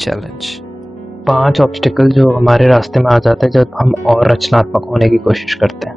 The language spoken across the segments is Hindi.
चैलेंज। 5 ऑब्स्टिकल जो हमारे रास्ते में आ जाते हैं जब हम और रचनात्मक होने की कोशिश करते हैं।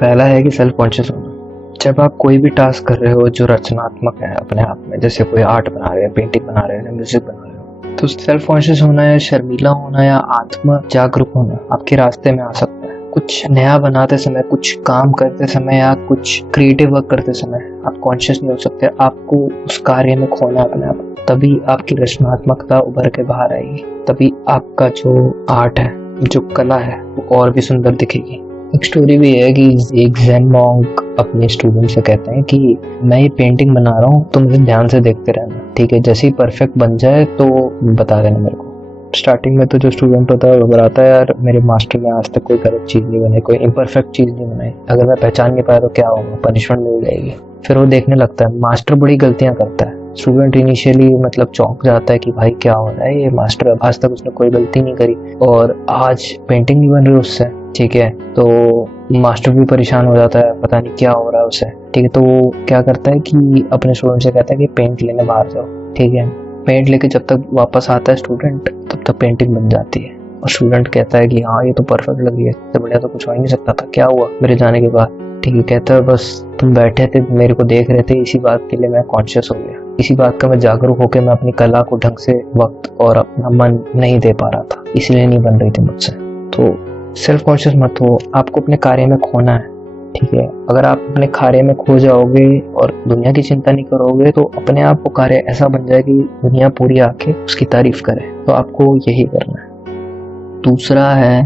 पहला है कि सेल्फ कॉन्शियस होना। जब आप कोई भी टास्क कर रहे हो जो रचनात्मक है अपने आप में, जैसे कोई आर्ट बना रहे हो, पेंटिंग बना रहे हो, म्यूजिक बना रहे हो, तो सेल्फ कॉन्शियस होना या शर्मीला होना या आत्म जागरूक होना आपके रास्ते में आ सकता है। कुछ नया बनाते समय, कुछ काम करते समय या कुछ क्रिएटिव वर्क करते समय आप कॉन्शियस नहीं हो सकते। आपको उस कार्य में खोना अपने आप, तभी आपकी रचनात्मकता उभर के बाहर आएगी, तभी आपका जो आर्ट है, जो कला है, वो और भी सुंदर दिखेगी। एक स्टोरी भी है कि एक ज़ेन मॉन्क अपने स्टूडेंट से कहते हैं कि मैं ये पेंटिंग बना रहा हूँ, तो मुझे ध्यान से देखते रहना, ठीक है? जैसे ही परफेक्ट बन जाए तो बता देना मेरे को। स्टार्टिंग में तो जो स्टूडेंट होता है वो घबराता है, यार मेरे मास्टर में आज तक कोई गलत चीज़ नहीं बनाई, कोई इम्परफेक्ट चीज़ नहीं बनाई, अगर मैं पहचान नहीं पाया तो क्या होगा, पनिशमेंट मिल जाएगी। फिर वो देखने लगता है, मास्टर बड़ी गलतियाँ करता है। स्टूडेंट इनिशियली मतलब चौंक जाता है कि भाई क्या हो रहा है, ये मास्टर आज तक उसने कोई गलती नहीं करी और आज पेंटिंग नहीं बन रही उससे, ठीक है? तो मास्टर भी परेशान हो जाता है, पता नहीं क्या हो रहा है उसे, ठीक है? तो वो क्या करता है कि अपने स्टूडेंट से कहता है कि पेंट लेने बाहर जाओ, ठीक है? पेंट लेके जब तक वापस आता है स्टूडेंट, तब तक पेंटिंग बन जाती है और स्टूडेंट कहता है कि हाँ ये तो परफेक्ट लगी है, इससे बढ़िया तो कुछ हो ही नहीं सकता था, क्या हुआ मेरे जाने के बाद? ठीक है, कहता है बस तुम बैठे थे, मेरे को देख रहे थे, इसी बात के लिए मैं कॉन्शियस हो गया, इसी बात का मैं जागरूक होकर मैं अपनी कला को ढंग से वक्त और अपना मन नहीं दे पा रहा था, इसलिए नहीं बन रही थी मुझसे। तो सेल्फ कॉन्शियस मत हो, आपको अपने कार्य में खोना है, ठीक है? अगर आप अपने कार्य में खो जाओगे और दुनिया की चिंता नहीं करोगे तो अपने आप वो कार्य ऐसा बन जाए कि दुनिया पूरी आके उसकी तारीफ करे। तो आपको यही करना है। दूसरा है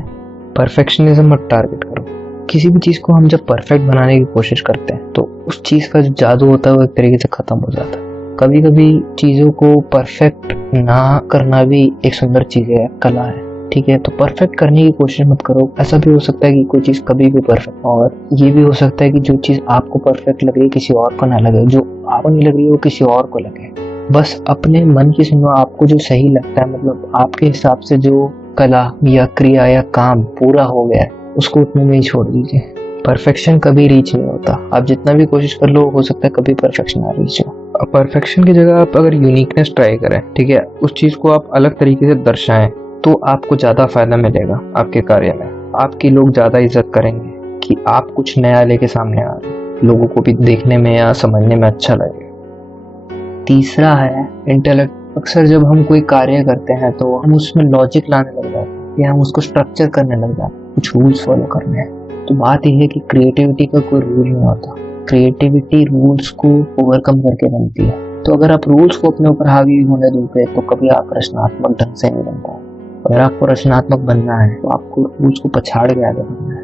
परफेक्शनिज्म मत टारगेट करो। किसी भी चीज़ को हम जब परफेक्ट बनाने की कोशिश करते हैं तो उस चीज़ का जो जादू होता है वो एक तरीके से ख़त्म हो जाता है। कभी कभी चीज़ों को परफेक्ट ना करना भी एक सुंदर चीज़ है, कला है, ठीक है? तो परफेक्ट करने की कोशिश मत करो। ऐसा भी हो सकता है कि कोई चीज़ कभी भी परफेक्ट, और ये भी हो सकता है कि जो चीज़ आपको परफेक्ट लग रही है किसी और को ना लगे, जो आपको नहीं लग रही है वो किसी और को लगे। बस अपने मन की सुनो, आपको जो सही लगता है, मतलब आपके हिसाब से जो कला या क्रिया या काम पूरा हो गया है उसको उतने में ही छोड़ दीजिए। परफेक्शन कभी रीच नहीं होता, आप जितना भी कोशिश कर लो हो सकता है कभी परफेक्शन ना रीच हो। परफेक्शन की जगह आप अगर यूनिकनेस ट्राई करें, ठीक है, उस चीज़ को आप अलग तरीके से दर्शाएं, तो आपको ज़्यादा फायदा मिलेगा आपके कार्य में। आपकी लोग ज़्यादा इज्जत करेंगे कि आप कुछ नया लेके सामने आ रहे हैं, लोगों को भी देखने में या समझने में अच्छा लगेगा। तीसरा है इंटेलेक्ट। अक्सर जब हम कोई कार्य करते हैं तो हम उसमें लॉजिक लाने लग जाते हैं या हम उसको स्ट्रक्चर करने लग जाते हैं, कुछ रूल्स फॉलो करने हैं। तो बात यह है कि क्रिएटिविटी का कोई रूल नहीं होता, क्रिएटिविटी रूल्स को ओवरकम करके बनती है। तो अगर आप रूल्स को अपने ऊपर हावी होने दोगे तो कभी आप रचनात्मक ढंग से नहीं बन पाओगे। अगर आपको रचनात्मक बनना है तो आपको रूल्स को पछाड़ के आगे बढ़ना है।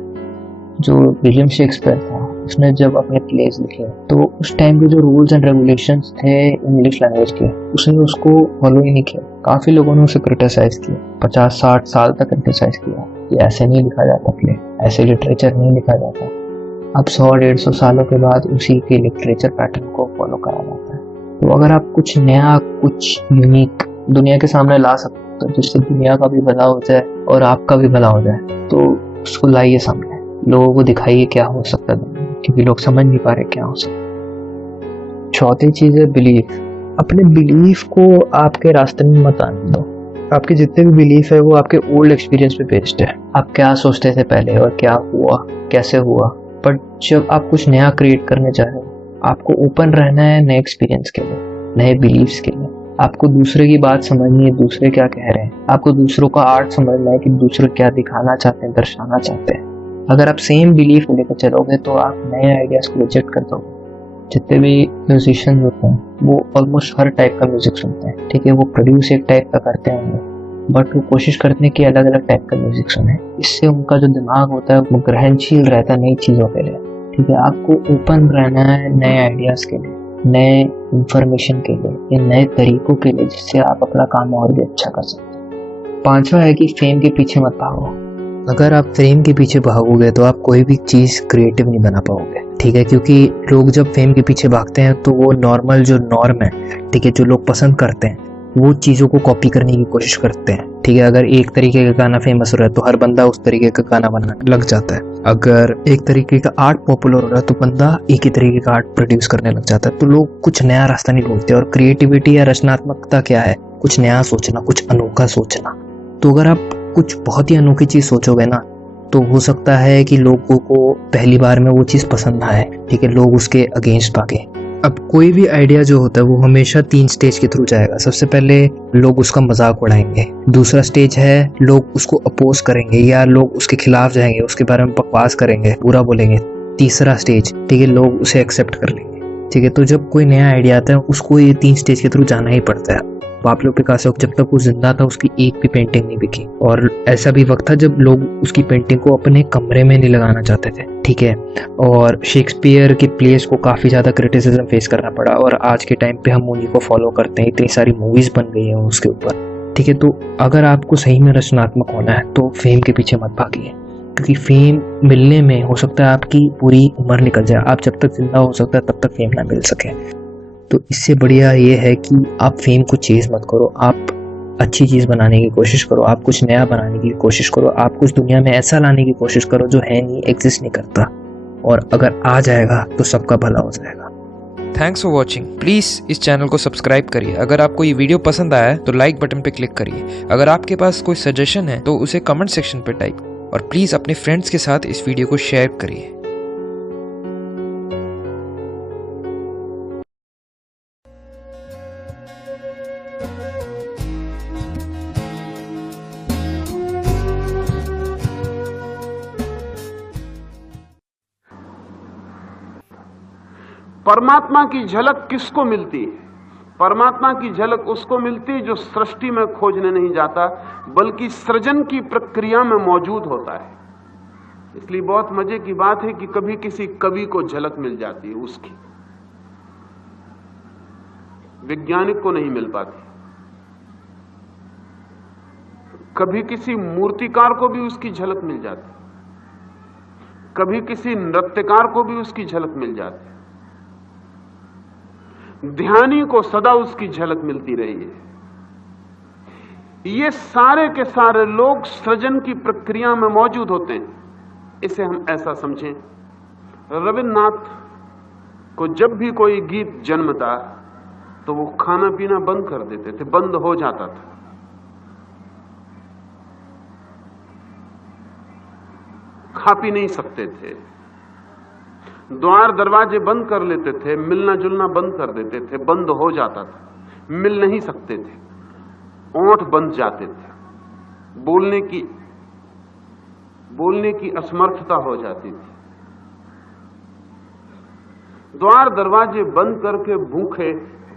जो विलियम शेक्सपियर था, उसने जब अपने प्लेस लिखे तो उस टाइम के जो रूल्स एंड रेगुलेशंस थे इंग्लिश लैंग्वेज के, उसने उसको फॉलो ही नहीं किया। काफ़ी लोगों ने उसे क्रिटिसाइज किया, 50-60 साल तक क्रिटिसाइज किया कि ऐसे नहीं लिखा जाता प्ले, ऐसे लिटरेचर नहीं लिखा जाता। अब 100-150 सालों के बाद उसी के लिटरेचर पैटर्न को फॉलो करा जाता है। तो अगर आप कुछ नया, कुछ यूनिक दुनिया के सामने ला सकते तो जिससे दुनिया का भी भला हो जाए और आपका भी भला हो जाए, तो उसको लाइए सामने, लोगों को दिखाइए क्या हो सकता है, क्योंकि लोग समझ नहीं पा रहे क्या हो सकता है। चौथी चीज़ है बिलीफ। अपने बिलीफ को आपके रास्ते में मत आने दो। आपके जितने भी बिलीफ है वो आपके ओल्ड एक्सपीरियंस पे बेस्ड है। आप क्या सोचते थे पहले और क्या हुआ, कैसे हुआ। पर जब आप कुछ नया क्रिएट करने चाह रहे हो, आपको ओपन रहना है नए एक्सपीरियंस के लिए, नए बिलीफ्स के लिए। आपको दूसरे की बात समझनी है, दूसरे क्या कह रहे हैं। आपको दूसरों का आर्ट समझना है कि दूसरे क्या दिखाना चाहते हैं, दर्शाना चाहते हैं। अगर आप सेम बिलीफ को लेकर चलोगे तो आप नए आइडियाज को रिजेक्ट कर दोगे। जितने भी म्यूजिशियन होते हैं वो ऑलमोस्ट हर टाइप का म्यूजिक सुनते हैं, ठीक है? वो प्रोड्यूस एक टाइप का करते हैं बट वो कोशिश करते हैं कि अलग अलग टाइप का म्यूजिक सुने। इससे उनका जो दिमाग होता है वो ग्रहणशील रहता है नई चीज़ों के लिए, ठीक है? आपको ओपन रहना है नए आइडियाज़ के लिए, नए इंफॉर्मेशन के लिए या नए तरीकों के लिए, जिससे आप अपना काम और भी अच्छा कर सकते हैं। पांचवा है कि फेम के पीछे मत भागो। अगर आप फेम के पीछे भागोगे तो आप कोई भी चीज़ क्रिएटिव नहीं बना पाओगे, ठीक है? क्योंकि लोग जब फेम के पीछे भागते हैं तो वो नॉर्मल जो नॉर्म है, ठीक है, जो लोग पसंद करते हैं वो चीज़ों को कॉपी करने की कोशिश करते हैं, ठीक है? अगर एक तरीके का गाना फेमस हो रहा है तो हर बंदा उस तरीके का गाना बनाने लग जाता है। अगर एक तरीके का आर्ट पॉपुलर हो रहा है तो बंदा एक ही तरीके का आर्ट प्रोड्यूस करने लग जाता है। तो लोग कुछ नया रास्ता नहीं ढूंढते। और क्रिएटिविटी या रचनात्मकता क्या है? कुछ नया सोचना, कुछ अनोखा सोचना। तो अगर आप कुछ बहुत ही अनोखी चीज़ सोचोगे ना, तो हो सकता है कि लोगों को पहली बार में वो चीज़ पसंद आए, ठीक है, लोग उसके अगेंस्ट भागे। अब कोई भी आइडिया जो होता है वो हमेशा 3 स्टेज के थ्रू जाएगा। सबसे पहले लोग उसका मजाक उड़ाएंगे, दूसरा स्टेज है लोग उसको अपोज करेंगे या लोग उसके खिलाफ जाएंगे, उसके बारे में बकवास करेंगे, बुरा बोलेंगे। तीसरा स्टेज, ठीक है, लोग उसे एक्सेप्ट कर लेंगे, ठीक है। तो जब कोई नया आइडिया आता है उसको ये 3 स्टेज के थ्रू जाना ही पड़ता है। पाब्लो पिकासो जब तक वो जिंदा था उसकी एक भी पेंटिंग नहीं बिकी, और ऐसा भी वक्त था जब लोग उसकी पेंटिंग को अपने कमरे में नहीं लगाना चाहते थे, ठीक है। और शेक्सपियर के प्लेस को काफ़ी ज़्यादा क्रिटिसिज्म फेस करना पड़ा, और आज के टाइम पे हम उन्हीं को फॉलो करते हैं, इतनी सारी मूवीज़ बन गई हैं उसके ऊपर, ठीक है। तो अगर आपको सही में रचनात्मक होना है तो फेम के पीछे मत भागिए, क्योंकि फेम मिलने में हो सकता है आपकी पूरी उम्र निकल जाए। आप जब तक जिंदा हो सकता है तब तक फेम ना मिल सके। तो इससे बढ़िया ये है कि आप फेम को चेज़ मत करो, आप अच्छी चीज़ बनाने की कोशिश करो, आप कुछ नया बनाने की कोशिश करो, आप कुछ दुनिया में ऐसा लाने की कोशिश करो जो है नहीं, एग्जिस्ट नहीं करता, और अगर आ जाएगा तो सबका भला हो जाएगा। Thanks for watching. प्लीज़ इस चैनल को सब्सक्राइब करिए। अगर आपको ये वीडियो पसंद आया है तो लाइक बटन पे क्लिक करिए। अगर आपके पास कोई सजेशन है तो उसे कमेंट सेक्शन पे टाइप, और प्लीज़ अपने फ्रेंड्स के साथ इस वीडियो को शेयर करिए। परमात्मा की झलक किसको मिलती है? परमात्मा की झलक उसको मिलती है जो सृष्टि में खोजने नहीं जाता, बल्कि सृजन की प्रक्रिया में मौजूद होता है। इसलिए बहुत मजे की बात है कि कभी किसी कवि को झलक मिल जाती है उसकी, वैज्ञानिक को नहीं मिल पाती। कभी किसी मूर्तिकार को भी उसकी झलक मिल जाती, कभी किसी नृत्यकार को भी उसकी झलक मिल जाती। ध्यानी को सदा उसकी झलक मिलती रही है। ये सारे के सारे लोग सृजन की प्रक्रिया में मौजूद होते हैं। इसे हम ऐसा समझें, रविन्द्रनाथ को जब भी कोई गीत जन्मता तो वो खाना पीना बंद कर देते थे, बंद हो जाता था। खा पी नहीं सकते थे, द्वार दरवाजे बंद कर लेते थे, मिलना जुलना बंद कर देते थे, बंद हो जाता था, मिल नहीं सकते थे, ओंठ बंद जाते थे, बोलने की असमर्थता हो जाती थी। द्वार दरवाजे बंद करके भूखे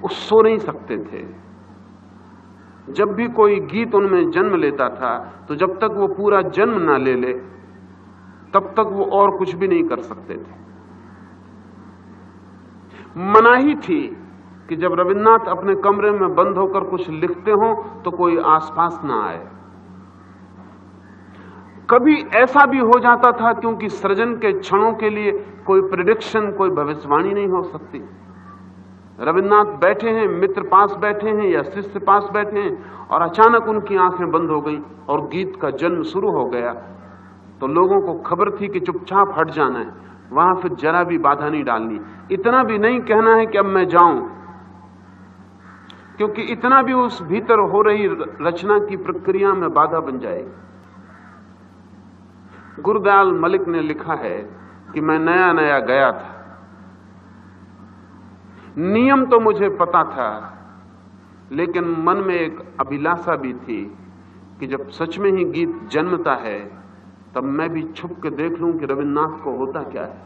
सो नहीं सकते थे। जब भी कोई गीत उनमें जन्म लेता था तो जब तक वो पूरा जन्म ना ले ले तब तक वो और कुछ भी नहीं कर सकते थे। मनाही थी कि जब रविन्द्रनाथ अपने कमरे में बंद होकर कुछ लिखते हो तो कोई आसपास ना आए। कभी ऐसा भी हो जाता था, क्योंकि सृजन के क्षणों के लिए कोई प्रेडिक्शन, कोई भविष्यवाणी नहीं हो सकती। रविन्द्रनाथ बैठे हैं, मित्र पास बैठे हैं या शिष्य पास बैठे हैं, और अचानक उनकी आंखें बंद हो गई और गीत का जन्म शुरू हो गया। तो लोगों को खबर थी कि चुपचाप हट जाना है, वहां फिर जरा भी बाधा नहीं डालनी, इतना भी नहीं कहना है कि अब मैं जाऊं, क्योंकि इतना भी उस भीतर हो रही रचना की प्रक्रिया में बाधा बन जाएगी। गुरदयाल मलिक ने लिखा है कि मैं नया नया गया था, नियम तो मुझे पता था, लेकिन मन में एक अभिलाषा भी थी कि जब सच में ही गीत जन्मता है तब मैं भी छुप के देख लूं कि रविन्द्रनाथ को होता क्या है।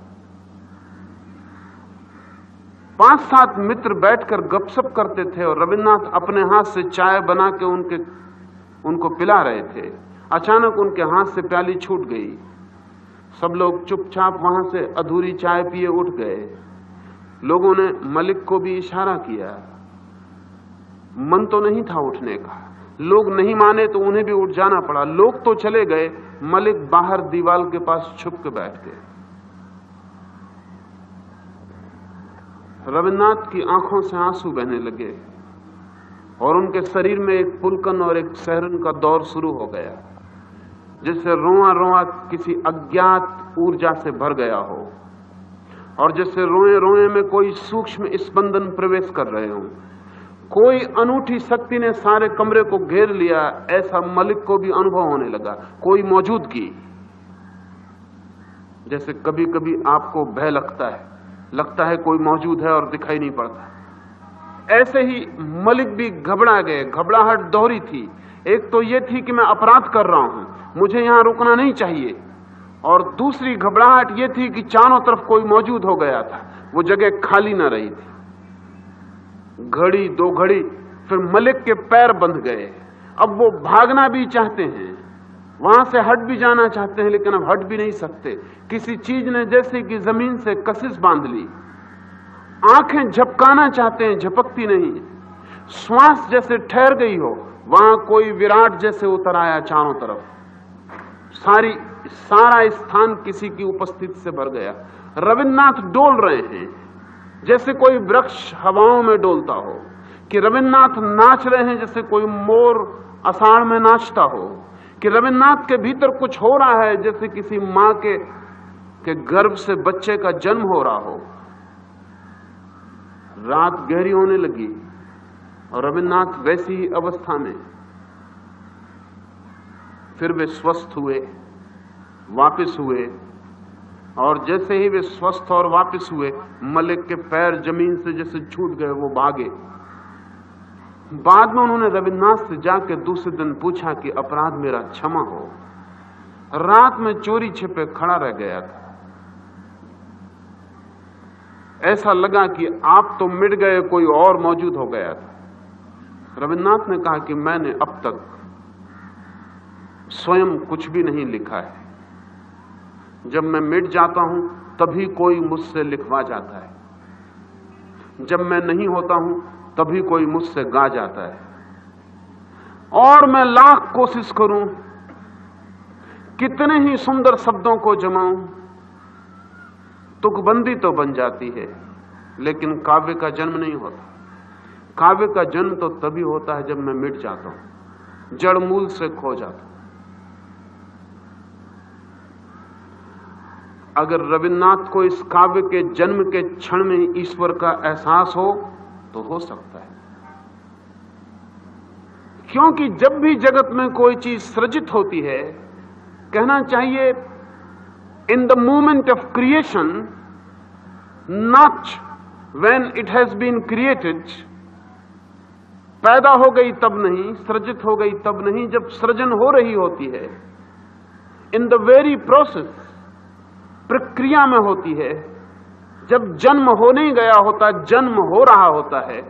5-7 मित्र बैठकर गपशप करते थे और रविन्द्रनाथ अपने हाथ से चाय बना के उनको पिला रहे थे। अचानक उनके हाथ से प्याली छूट गई। सब लोग चुपचाप वहां से अधूरी चाय पिए उठ गए। लोगों ने मलिक को भी इशारा किया, मन तो नहीं था उठने का। लोग नहीं माने तो उन्हें भी उठ जाना पड़ा। लोग तो चले गए, मलिक बाहर दीवार के पास छुप के बैठ गए। रविन्द्रनाथ की आंखों से आंसू बहने लगे और उनके शरीर में एक पुलकन और एक सहरन का दौर शुरू हो गया, जैसे रोआ रोआ किसी अज्ञात ऊर्जा से भर गया हो, और जैसे रोए रोए में कोई सूक्ष्म स्पंदन प्रवेश कर रहे हो। कोई अनूठी शक्ति ने सारे कमरे को घेर लिया, ऐसा मलिक को भी अनुभव होने लगा। कोई मौजूदगी, जैसे कभी कभी आपको भय लगता है कोई मौजूद है और दिखाई नहीं पड़ता, ऐसे ही मलिक भी घबरा गए। घबराहट दोहरी थी, एक तो ये थी कि मैं अपराध कर रहा हूं, मुझे यहां रुकना नहीं चाहिए, और दूसरी घबराहट ये थी कि चारों तरफ कोई मौजूद हो गया था, वो जगह खाली ना रही थी। घड़ी दो घड़ी फिर मलिक के पैर बंध गए। अब वो भागना भी चाहते हैं, वहां से हट भी जाना चाहते हैं, लेकिन अब हट भी नहीं सकते। किसी चीज ने जैसे कि जमीन से कशिश बांध ली। आंखें झपकाना चाहते हैं, झपकती नहीं। श्वास जैसे ठहर गई हो, वहां कोई विराट जैसे उतर आया चारों तरफ। सारा स्थान किसी की उपस्थिति से भर गया। रविन्द्रनाथ डोल रहे हैं जैसे कोई वृक्ष हवाओं में डोलता हो, कि रविन्द्रनाथ नाच रहे हैं जैसे कोई मोर आषाढ़ में नाचता हो, कि रविन्द्रनाथ के भीतर कुछ हो रहा है जैसे किसी मां के गर्भ से बच्चे का जन्म हो रहा हो। रात गहरी होने लगी और रविन्द्रनाथ वैसी ही अवस्था में। फिर वे स्वस्थ हुए, वापस हुए, और जैसे ही वे स्वस्थ और वापस हुए, मलिक के पैर जमीन से जैसे छूट गए, वो भागे। बाद में उन्होंने रविन्द्रनाथ से जाके दूसरे दिन पूछा कि अपराध मेरा क्षमा हो, रात में चोरी छिपे खड़ा रह गया था, ऐसा लगा कि आप तो मिट गए, कोई और मौजूद हो गया था। रविन्द्रनाथ ने कहा कि मैंने अब तक स्वयं कुछ भी नहीं लिखा है। जब मैं मिट जाता हूं तभी कोई मुझसे लिखवा जाता है, जब मैं नहीं होता हूं तभी कोई मुझसे गा जाता है, और मैं लाख कोशिश करूं, कितने ही सुंदर शब्दों को जमाऊं, तुकबंदी तो बन जाती है, लेकिन काव्य का जन्म नहीं होता। काव्य का जन्म तो तभी होता है जब मैं मिट जाता हूं, जड़ मूल से खो जाता हूं। अगर रविन्द्रनाथ को इस काव्य के जन्म के क्षण में ईश्वर का एहसास हो तो हो सकता है, क्योंकि जब भी जगत में कोई चीज सृजित होती है, कहना चाहिए in the moment of creation, not when it has been created. पैदा हो गई तब नहीं, सृजित हो गई तब नहीं, जब सृजन हो रही होती है, इन द वेरी प्रोसेस, प्रक्रिया में होती है, जब जन्म हो नहीं गया होता, जन्म हो रहा होता है,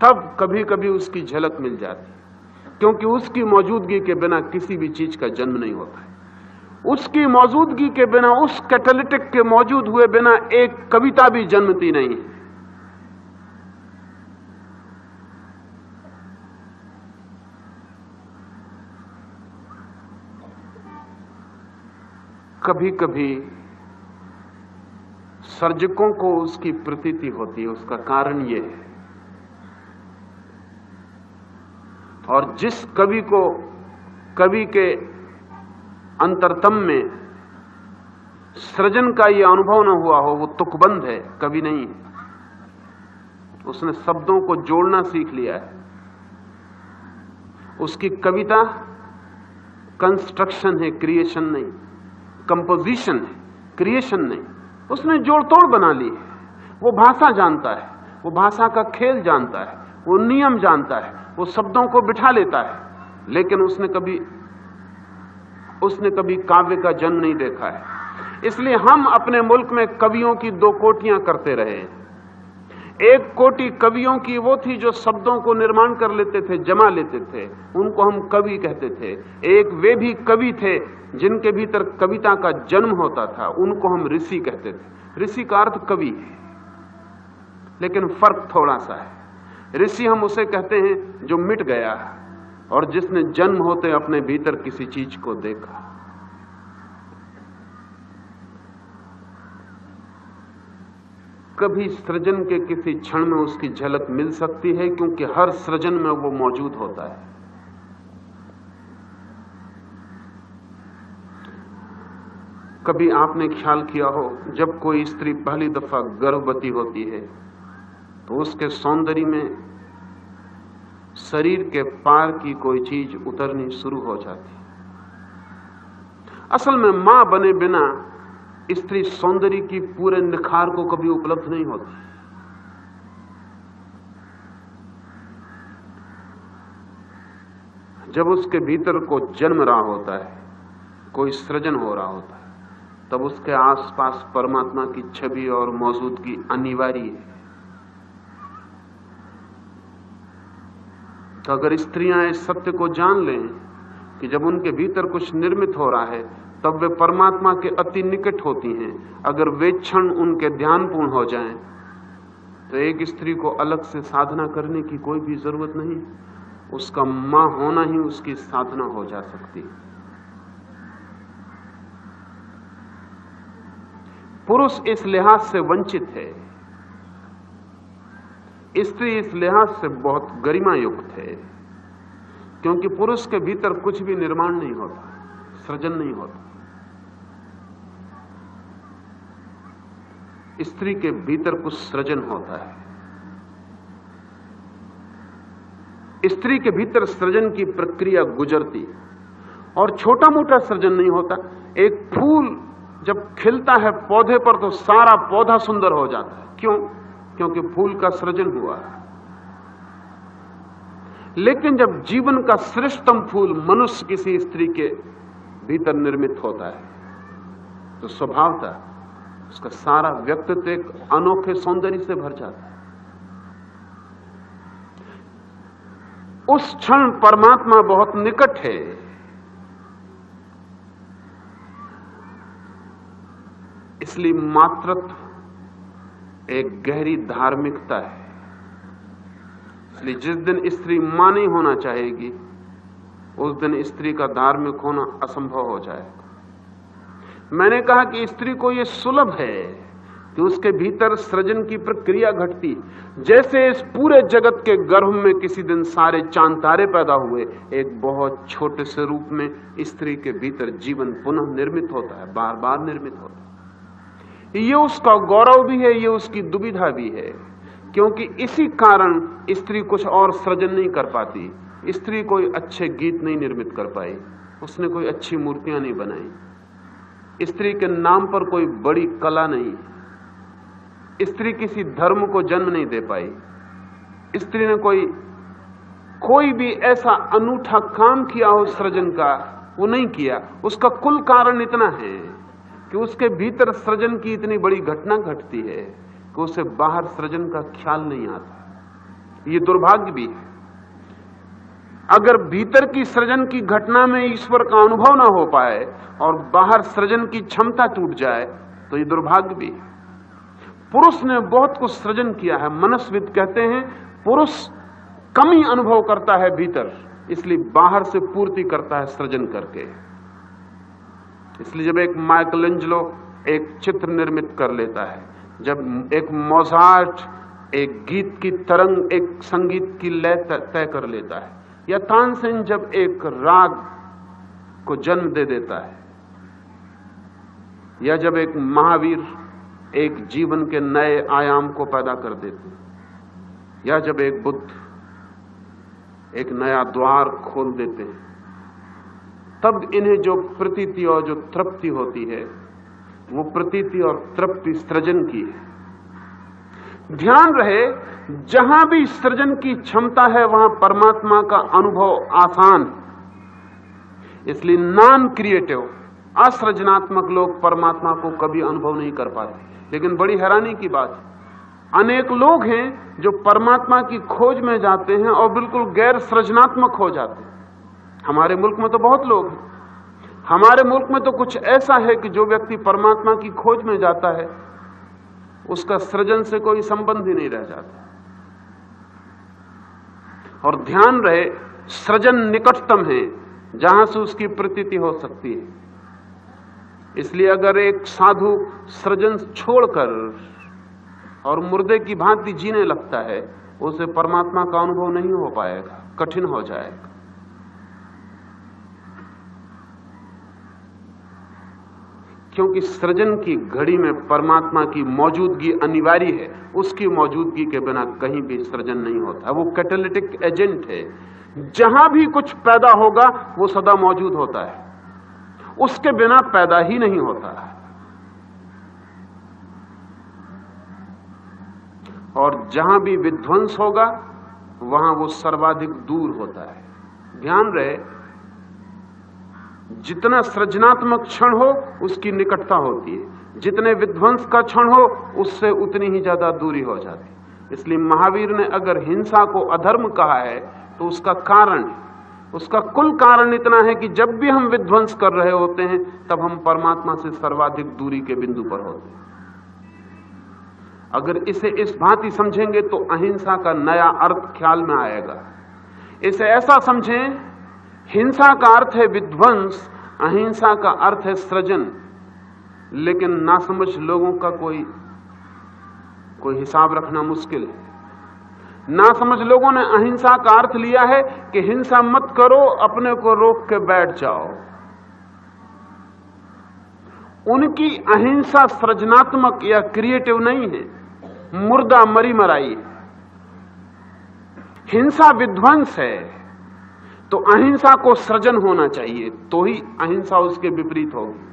तब कभी कभी उसकी झलक मिल जाती है, क्योंकि उसकी मौजूदगी के बिना किसी भी चीज का जन्म नहीं होता है। उसकी मौजूदगी के बिना, उस कैटालिटिक के मौजूद हुए बिना एक कविता भी जन्मती नहीं है। कभी कभी सर्जकों को उसकी प्रतीति होती है, उसका कारण यह है। और जिस कवि को कवि के अंतरतम में सृजन का यह अनुभव न हुआ हो, वो तुकबंद है, कवि नहीं है। उसने शब्दों को जोड़ना सीख लिया है। उसकी कविता कंस्ट्रक्शन है, क्रिएशन नहीं। कंपोजिशन है, क्रिएशन नहीं। उसने जोड़ तोड़ बना ली है। वो भाषा जानता है, वो भाषा का खेल जानता है, वो नियम जानता है, वो शब्दों को बिठा लेता है, लेकिन उसने कभी काव्य का जन्म नहीं देखा है। इसलिए हम अपने मुल्क में कवियों की दो कोटियां करते रहे। एक कोटि कवियों की वो थी जो शब्दों को निर्माण कर लेते थे, जमा लेते थे, उनको हम कवि कहते थे। एक वे भी कवि थे जिनके भीतर कविता का जन्म होता था, उनको हम ऋषि कहते थे। ऋषि का अर्थ कवि है, लेकिन फर्क थोड़ा सा है। ऋषि हम उसे कहते हैं जो मिट गया और जिसने जन्म होते अपने भीतर किसी चीज को देखा। कभी सृजन के किसी क्षण में उसकी झलक मिल सकती है, क्योंकि हर सृजन में वो मौजूद होता है। कभी आपने ख्याल किया हो, जब कोई स्त्री पहली दफा गर्भवती होती है तो उसके सौंदर्य में शरीर के पार की कोई चीज उतरनी शुरू हो जाती। असल में मां बने बिना स्त्री सौंदर्य की पूरे निखार को कभी उपलब्ध नहीं होती। जब उसके भीतर को जन्म रहा होता है, कोई सृजन हो रहा होता है, तब उसके आसपास परमात्मा की छवि और मौजूदगी अनिवार्य है। तो अगर स्त्रियां इस सत्य को जान लें कि जब उनके भीतर कुछ निर्मित हो रहा है तब वे परमात्मा के अति निकट होती हैं, अगर वे क्षण उनके ध्यानपूर्ण हो जाएं, तो एक स्त्री को अलग से साधना करने की कोई भी जरूरत नहीं। उसका मां होना ही उसकी साधना हो जा सकती है। पुरुष इस लिहाज से वंचित है, स्त्री इस लिहाज से बहुत गरिमा युक्त है, क्योंकि पुरुष के भीतर कुछ भी निर्माण नहीं होता, सृजन नहीं होता। स्त्री के भीतर कुछ सृजन होता है। स्त्री के भीतर सृजन की प्रक्रिया गुजरती और छोटा मोटा सृजन नहीं होता। एक फूल जब खिलता है पौधे पर तो सारा पौधा सुंदर हो जाता है। क्यों? क्योंकि फूल का सृजन हुआ। लेकिन जब जीवन का श्रेष्ठतम फूल मनुष्य किसी स्त्री के भीतर निर्मित होता है तो स्वभावतः उसका सारा व्यक्तित्व एक अनोखे सौंदर्य से भर जाता है। उस क्षण परमात्मा बहुत निकट है। इसलिए मातृत्व एक गहरी धार्मिकता है। इसलिए जिस दिन स्त्री मां नहीं होना चाहेगी उस दिन स्त्री का धार्मिक होना असंभव हो जाएगा। मैंने कहा कि स्त्री को यह सुलभ है कि उसके भीतर सृजन की प्रक्रिया घटती। जैसे इस पूरे जगत के गर्भ में किसी दिन सारे चांद तारे पैदा हुए, एक बहुत छोटे से रूप में स्त्री के भीतर जीवन पुनः निर्मित होता है, बार बार निर्मित होता है। ये उसका गौरव भी है, ये उसकी दुविधा भी है, क्योंकि इसी कारण स्त्री कुछ और सृजन नहीं कर पाती। स्त्री कोई अच्छे गीत नहीं निर्मित कर पाई, उसने कोई अच्छी मूर्तियां नहीं बनाई। स्त्री के नाम पर कोई बड़ी कला नहीं। स्त्री किसी धर्म को जन्म नहीं दे पाई। स्त्री ने कोई भी ऐसा अनूठा काम किया हो सृजन का, वो नहीं किया। उसका कुल कारण इतना है कि उसके भीतर सृजन की इतनी बड़ी घटना घटती है कि उसे बाहर सृजन का ख्याल नहीं आता। ये दुर्भाग्य भी है। अगर भीतर की सृजन की घटना में ईश्वर का अनुभव ना हो पाए और बाहर सृजन की क्षमता टूट जाए तो ये दुर्भाग्य भी है। पुरुष ने बहुत कुछ सृजन किया है। मनस्विद कहते हैं पुरुष कमी अनुभव करता है भीतर, इसलिए बाहर से पूर्ति करता है सृजन करके। इसलिए जब एक माइकलएंजेलो एक चित्र निर्मित कर लेता है, जब एक मोजार्ट एक गीत की तरंग, एक संगीत की लय तय कर लेता है, या तानसेन जब एक राग को जन्म दे देता है, या जब एक महावीर एक जीवन के नए आयाम को पैदा कर देते, या जब एक बुद्ध एक नया द्वार खोल देते हैं, तब इन्हें जो प्रतीति और जो तृप्ति होती है वो प्रतीति और तृप्ति सृजन की है। ध्यान रहे, जहां भी सृजन की क्षमता है वहां परमात्मा का अनुभव आसान है। इसलिए नॉन क्रिएटिव, असृजनात्मक लोग परमात्मा को कभी अनुभव नहीं कर पाते। लेकिन बड़ी हैरानी की बात है, अनेक लोग हैं जो परमात्मा की खोज में जाते हैं और बिल्कुल गैर सृजनात्मक हो जाते हैं। हमारे मुल्क में तो बहुत लोग हैं। हमारे मुल्क में तो कुछ ऐसा है कि जो व्यक्ति परमात्मा की खोज में जाता है उसका सृजन से कोई संबंध ही नहीं रह जाता। और ध्यान रहे, सृजन निकटतम है जहां से उसकी प्रतीति हो सकती है। इसलिए अगर एक साधु सृजन छोड़कर और मुर्दे की भांति जीने लगता है, उसे परमात्मा का अनुभव नहीं हो पाएगा, कठिन हो जाएगा। क्योंकि सृजन की घड़ी में परमात्मा की मौजूदगी अनिवार्य है। उसकी मौजूदगी के बिना कहीं भी सृजन नहीं होता। वो कैटालिटिक एजेंट है। जहां भी कुछ पैदा होगा वो सदा मौजूद होता है, उसके बिना पैदा ही नहीं होता है। और जहां भी विध्वंस होगा वहां वो सर्वाधिक दूर होता है। ध्यान रहे, जितना सृजनात्मक क्षण हो उसकी निकटता होती है, जितने विध्वंस का क्षण हो उससे उतनी ही ज्यादा दूरी हो जाती है। इसलिए महावीर ने अगर हिंसा को अधर्म कहा है तो उसका कारण, उसका कुल कारण इतना है कि जब भी हम विध्वंस कर रहे होते हैं तब हम परमात्मा से सर्वाधिक दूरी के बिंदु पर होते हैं। अगर इसे इस भांति समझेंगे तो अहिंसा का नया अर्थ ख्याल में आएगा। इसे ऐसा समझें, हिंसा का अर्थ है विध्वंस, अहिंसा का अर्थ है सृजन। लेकिन नासमझ लोगों का कोई हिसाब रखना मुश्किल है। नासमझ लोगों ने अहिंसा का अर्थ लिया है कि हिंसा मत करो, अपने को रोक के बैठ जाओ। उनकी अहिंसा सृजनात्मक या क्रिएटिव नहीं है, मुर्दा मरी मराई है। हिंसा विध्वंस है, तो अहिंसा को सृजन होना चाहिए, तो ही अहिंसा उसके विपरीत होगी।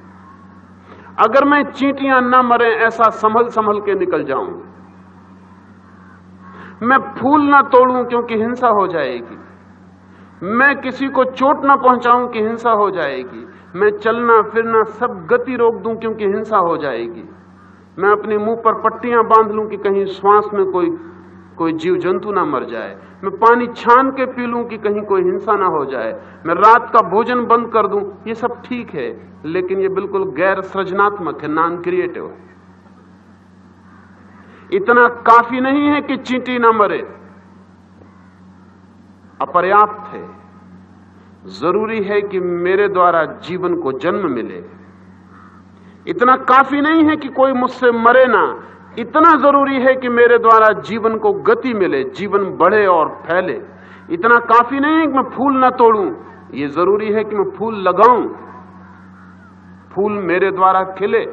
अगर मैं चींटियां न मरे ऐसा संभल संभल के निकल जाऊं, मैं फूल ना तोड़ूं क्योंकि हिंसा हो जाएगी, मैं किसी को चोट ना पहुंचाऊं कि हिंसा हो जाएगी, मैं चलना फिरना सब गति रोक दूं क्योंकि हिंसा हो जाएगी, मैं अपने मुंह पर पट्टियां बांध लूं कि कहीं श्वास में कोई जीव जंतु ना मर जाए, मैं पानी छान के पी लूं कि कहीं कोई हिंसा ना हो जाए, मैं रात का भोजन बंद कर दूं, ये सब ठीक है, लेकिन ये बिल्कुल गैर सृजनात्मक है, नॉन क्रिएटिव है। इतना काफी नहीं है कि चींटी ना मरे, अपर्याप्त है। जरूरी है कि मेरे द्वारा जीवन को जन्म मिले। इतना काफी नहीं है कि कोई मुझसे मरे ना, इतना जरूरी है कि मेरे द्वारा जीवन को गति मिले, जीवन बढ़े और फैले। इतना काफी नहीं है कि मैं फूल ना तोड़ूं, ये जरूरी है कि मैं फूल लगाऊं, फूल मेरे द्वारा खिले।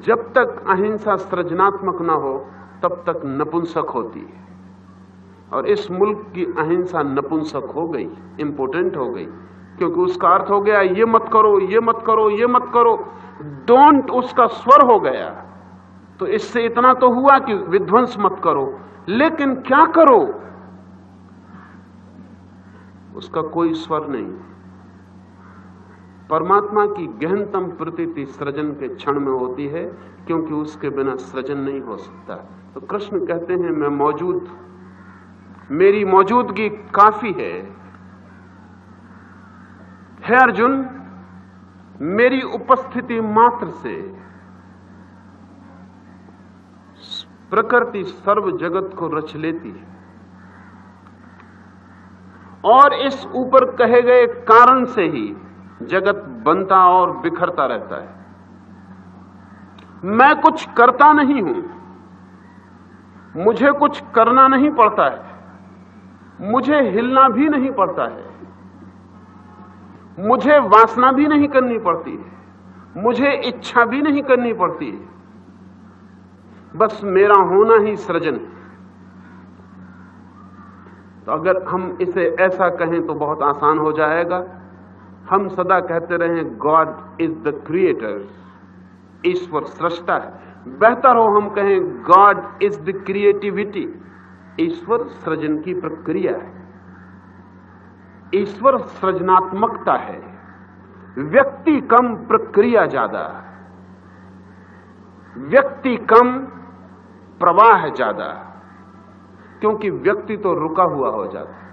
जब तक अहिंसा सृजनात्मक ना हो तब तक नपुंसक होती है। और इस मुल्क की अहिंसा नपुंसक हो गई, इंपोर्टेंट हो गई, क्योंकि उसका अर्थ हो गया ये मत करो, ये मत करो, ये मत करो। डोंट उसका स्वर हो गया। तो इससे इतना तो हुआ कि विध्वंस मत करो, लेकिन क्या करो उसका कोई स्वर नहीं। परमात्मा की गहनतम प्रतीति सृजन के क्षण में होती है, क्योंकि उसके बिना सृजन नहीं हो सकता। तो कृष्ण कहते हैं मैं मौजूद, मेरी मौजूदगी काफी है। हे अर्जुन, मेरी उपस्थिति मात्र से प्रकृति सर्व जगत को रच लेती है, और इस ऊपर कहे गए कारण से ही जगत बनता और बिखरता रहता है। मैं कुछ करता नहीं हूं, मुझे कुछ करना नहीं पड़ता है, मुझे हिलना भी नहीं पड़ता है, मुझे वासना भी नहीं करनी पड़ती है, मुझे इच्छा भी नहीं करनी पड़ती है, बस मेरा होना ही सृजन है। तो अगर हम इसे ऐसा कहें तो बहुत आसान हो जाएगा। हम सदा कहते रहें गॉड इज द क्रिएटर, ईश्वर सृष्टा है। बेहतर हो हम कहें गॉड इज द क्रिएटिविटी, ईश्वर सृजन की प्रक्रिया है, ईश्वर सृजनात्मकता है। व्यक्ति कम, प्रक्रिया ज्यादा, व्यक्ति कम, प्रवाह ज्यादा, क्योंकि व्यक्ति तो रुका हुआ हो जाता है,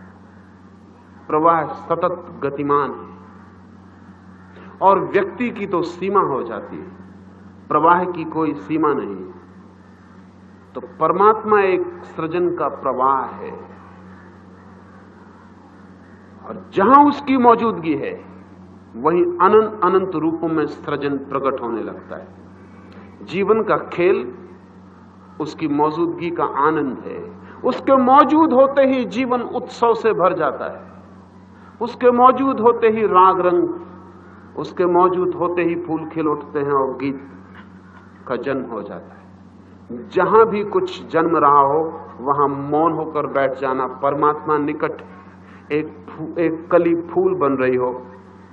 प्रवाह सतत गतिमान है। और व्यक्ति की तो सीमा हो जाती है, प्रवाह की कोई सीमा नहीं। तो परमात्मा एक सृजन का प्रवाह है, और जहां उसकी मौजूदगी है वहीं अनंत अनंत रूपों में सृजन प्रकट होने लगता है। जीवन का खेल उसकी मौजूदगी का आनंद है। उसके मौजूद होते ही जीवन उत्सव से भर जाता है, उसके मौजूद होते ही राग रंग उसके मौजूद होते ही फूल खिल उठते हैं और गीत का जन्म हो जाता है। जहां भी कुछ जन्म रहा हो वहां मौन होकर बैठ जाना। परमात्मा निकट एक कली फूल बन रही हो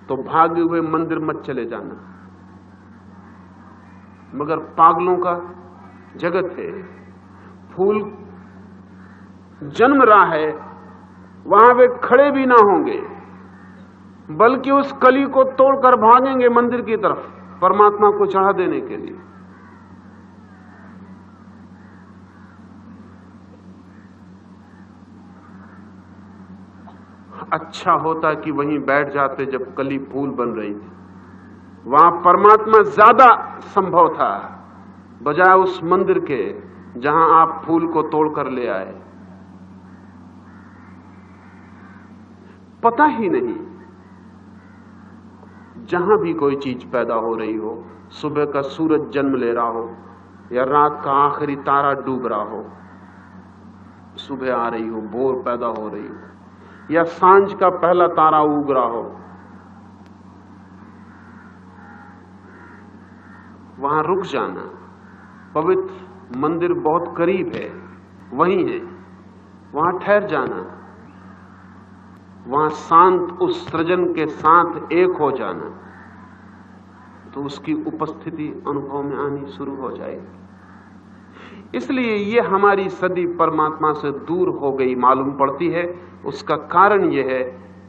तो भागे हुए मंदिर मत चले जाना। मगर पागलों का जगत है। फूल जन्म रहा है, वहां वे खड़े भी ना होंगे, बल्कि उस कली को तोड़कर भागेंगे मंदिर की तरफ परमात्मा को चढ़ा देने के लिए। अच्छा होता कि वहीं बैठ जाते जब कली फूल बन रही थी। वहां परमात्मा ज्यादा संभव था बजाय उस मंदिर के जहां आप फूल को तोड़कर ले आए। पता ही नहीं, जहां भी कोई चीज पैदा हो रही हो, सुबह का सूरज जन्म ले रहा हो या रात का आखिरी तारा डूब रहा हो, सुबह आ रही हो, भोर पैदा हो रही हो या सांझ का पहला तारा उग रहा हो, वहां रुक जाना। पवित्र मंदिर बहुत करीब है, वहीं है, वहां ठहर जाना, वहां शांत उस सृजन के साथ एक हो जाना, तो उसकी उपस्थिति अनुभव में आनी शुरू हो जाएगी। इसलिए ये हमारी सदी परमात्मा से दूर हो गई मालूम पड़ती है। उसका कारण यह है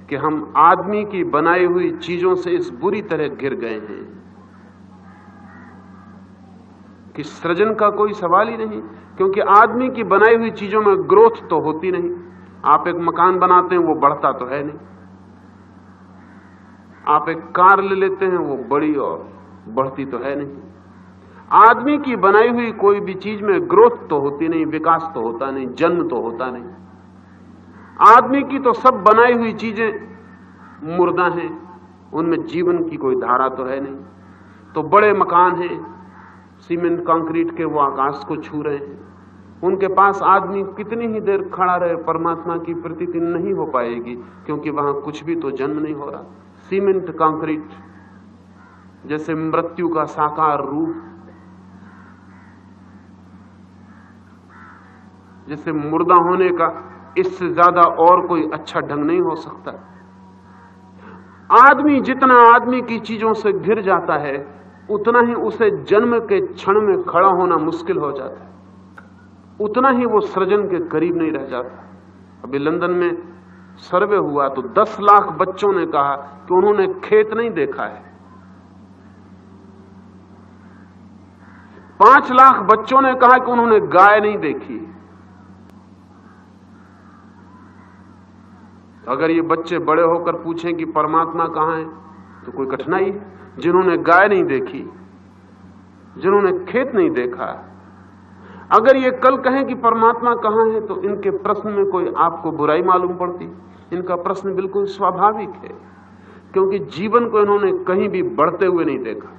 कि हम आदमी की बनाई हुई चीजों से इस बुरी तरह घिर गए हैं कि सृजन का कोई सवाल ही नहीं। क्योंकि आदमी की बनाई हुई चीजों में ग्रोथ तो होती नहीं। आप एक मकान बनाते हैं, वो बढ़ता तो है नहीं। आप एक कार ले लेते हैं, वो बड़ी और बढ़ती तो है नहीं। आदमी की बनाई हुई कोई भी चीज में ग्रोथ तो होती नहीं, विकास तो होता नहीं, जन्म तो होता नहीं। आदमी की तो सब बनाई हुई चीजें मुर्दा हैं, उनमें जीवन की कोई धारा तो है नहीं। तो बड़े मकान हैं सीमेंट कंक्रीट के, वो आकाश को छू रहे हैं। उनके पास आदमी कितनी ही देर खड़ा रहे, परमात्मा की प्रतीति नहीं हो पाएगी, क्योंकि वहां कुछ भी तो जन्म नहीं हो रहा। सीमेंट कंक्रीट जैसे मृत्यु का साकार रूप, जैसे मुर्दा होने का इससे ज्यादा और कोई अच्छा ढंग नहीं हो सकता। आदमी जितना आदमी की चीजों से घिर जाता है, उतना ही उसे जन्म के क्षण में खड़ा होना मुश्किल हो जाता है, उतना ही वो सृजन के करीब नहीं रह जाता। अभी लंदन में सर्वे हुआ तो 10 लाख बच्चों ने कहा कि उन्होंने खेत नहीं देखा है। 5 लाख बच्चों ने कहा कि उन्होंने गाय नहीं देखी। अगर ये बच्चे बड़े होकर पूछें कि परमात्मा कहां है, तो कोई कठिनाई है। जिन्होंने गाय नहीं देखी, जिन्होंने खेत नहीं देखा, अगर ये कल कहें कि परमात्मा कहां है, तो इनके प्रश्न में कोई आपको बुराई मालूम पड़ती? इनका प्रश्न बिल्कुल स्वाभाविक है, क्योंकि जीवन को इन्होंने कहीं भी बढ़ते हुए नहीं देखा।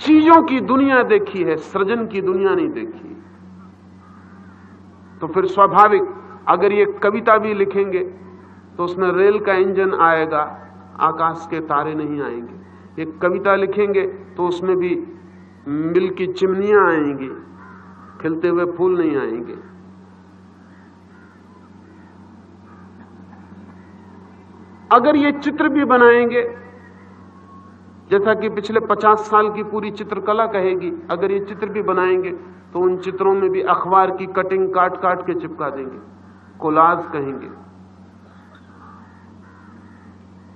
चीजों की दुनिया देखी है, सृजन की दुनिया नहीं देखी। तो फिर स्वाभाविक, अगर ये कविता भी लिखेंगे तो उसमें रेल का इंजन आएगा, आकाश के तारे नहीं आएंगे। एक कविता लिखेंगे तो उसमें भी मिल की चिमनियां आएंगी, खिलते हुए फूल नहीं आएंगे। अगर ये चित्र भी बनाएंगे, जैसा कि पिछले 50 साल की पूरी चित्रकला कहेगी, अगर ये चित्र भी बनाएंगे तो उन चित्रों में भी अखबार की कटिंग काट काट के चिपका देंगे, कोलाज कहेंगे।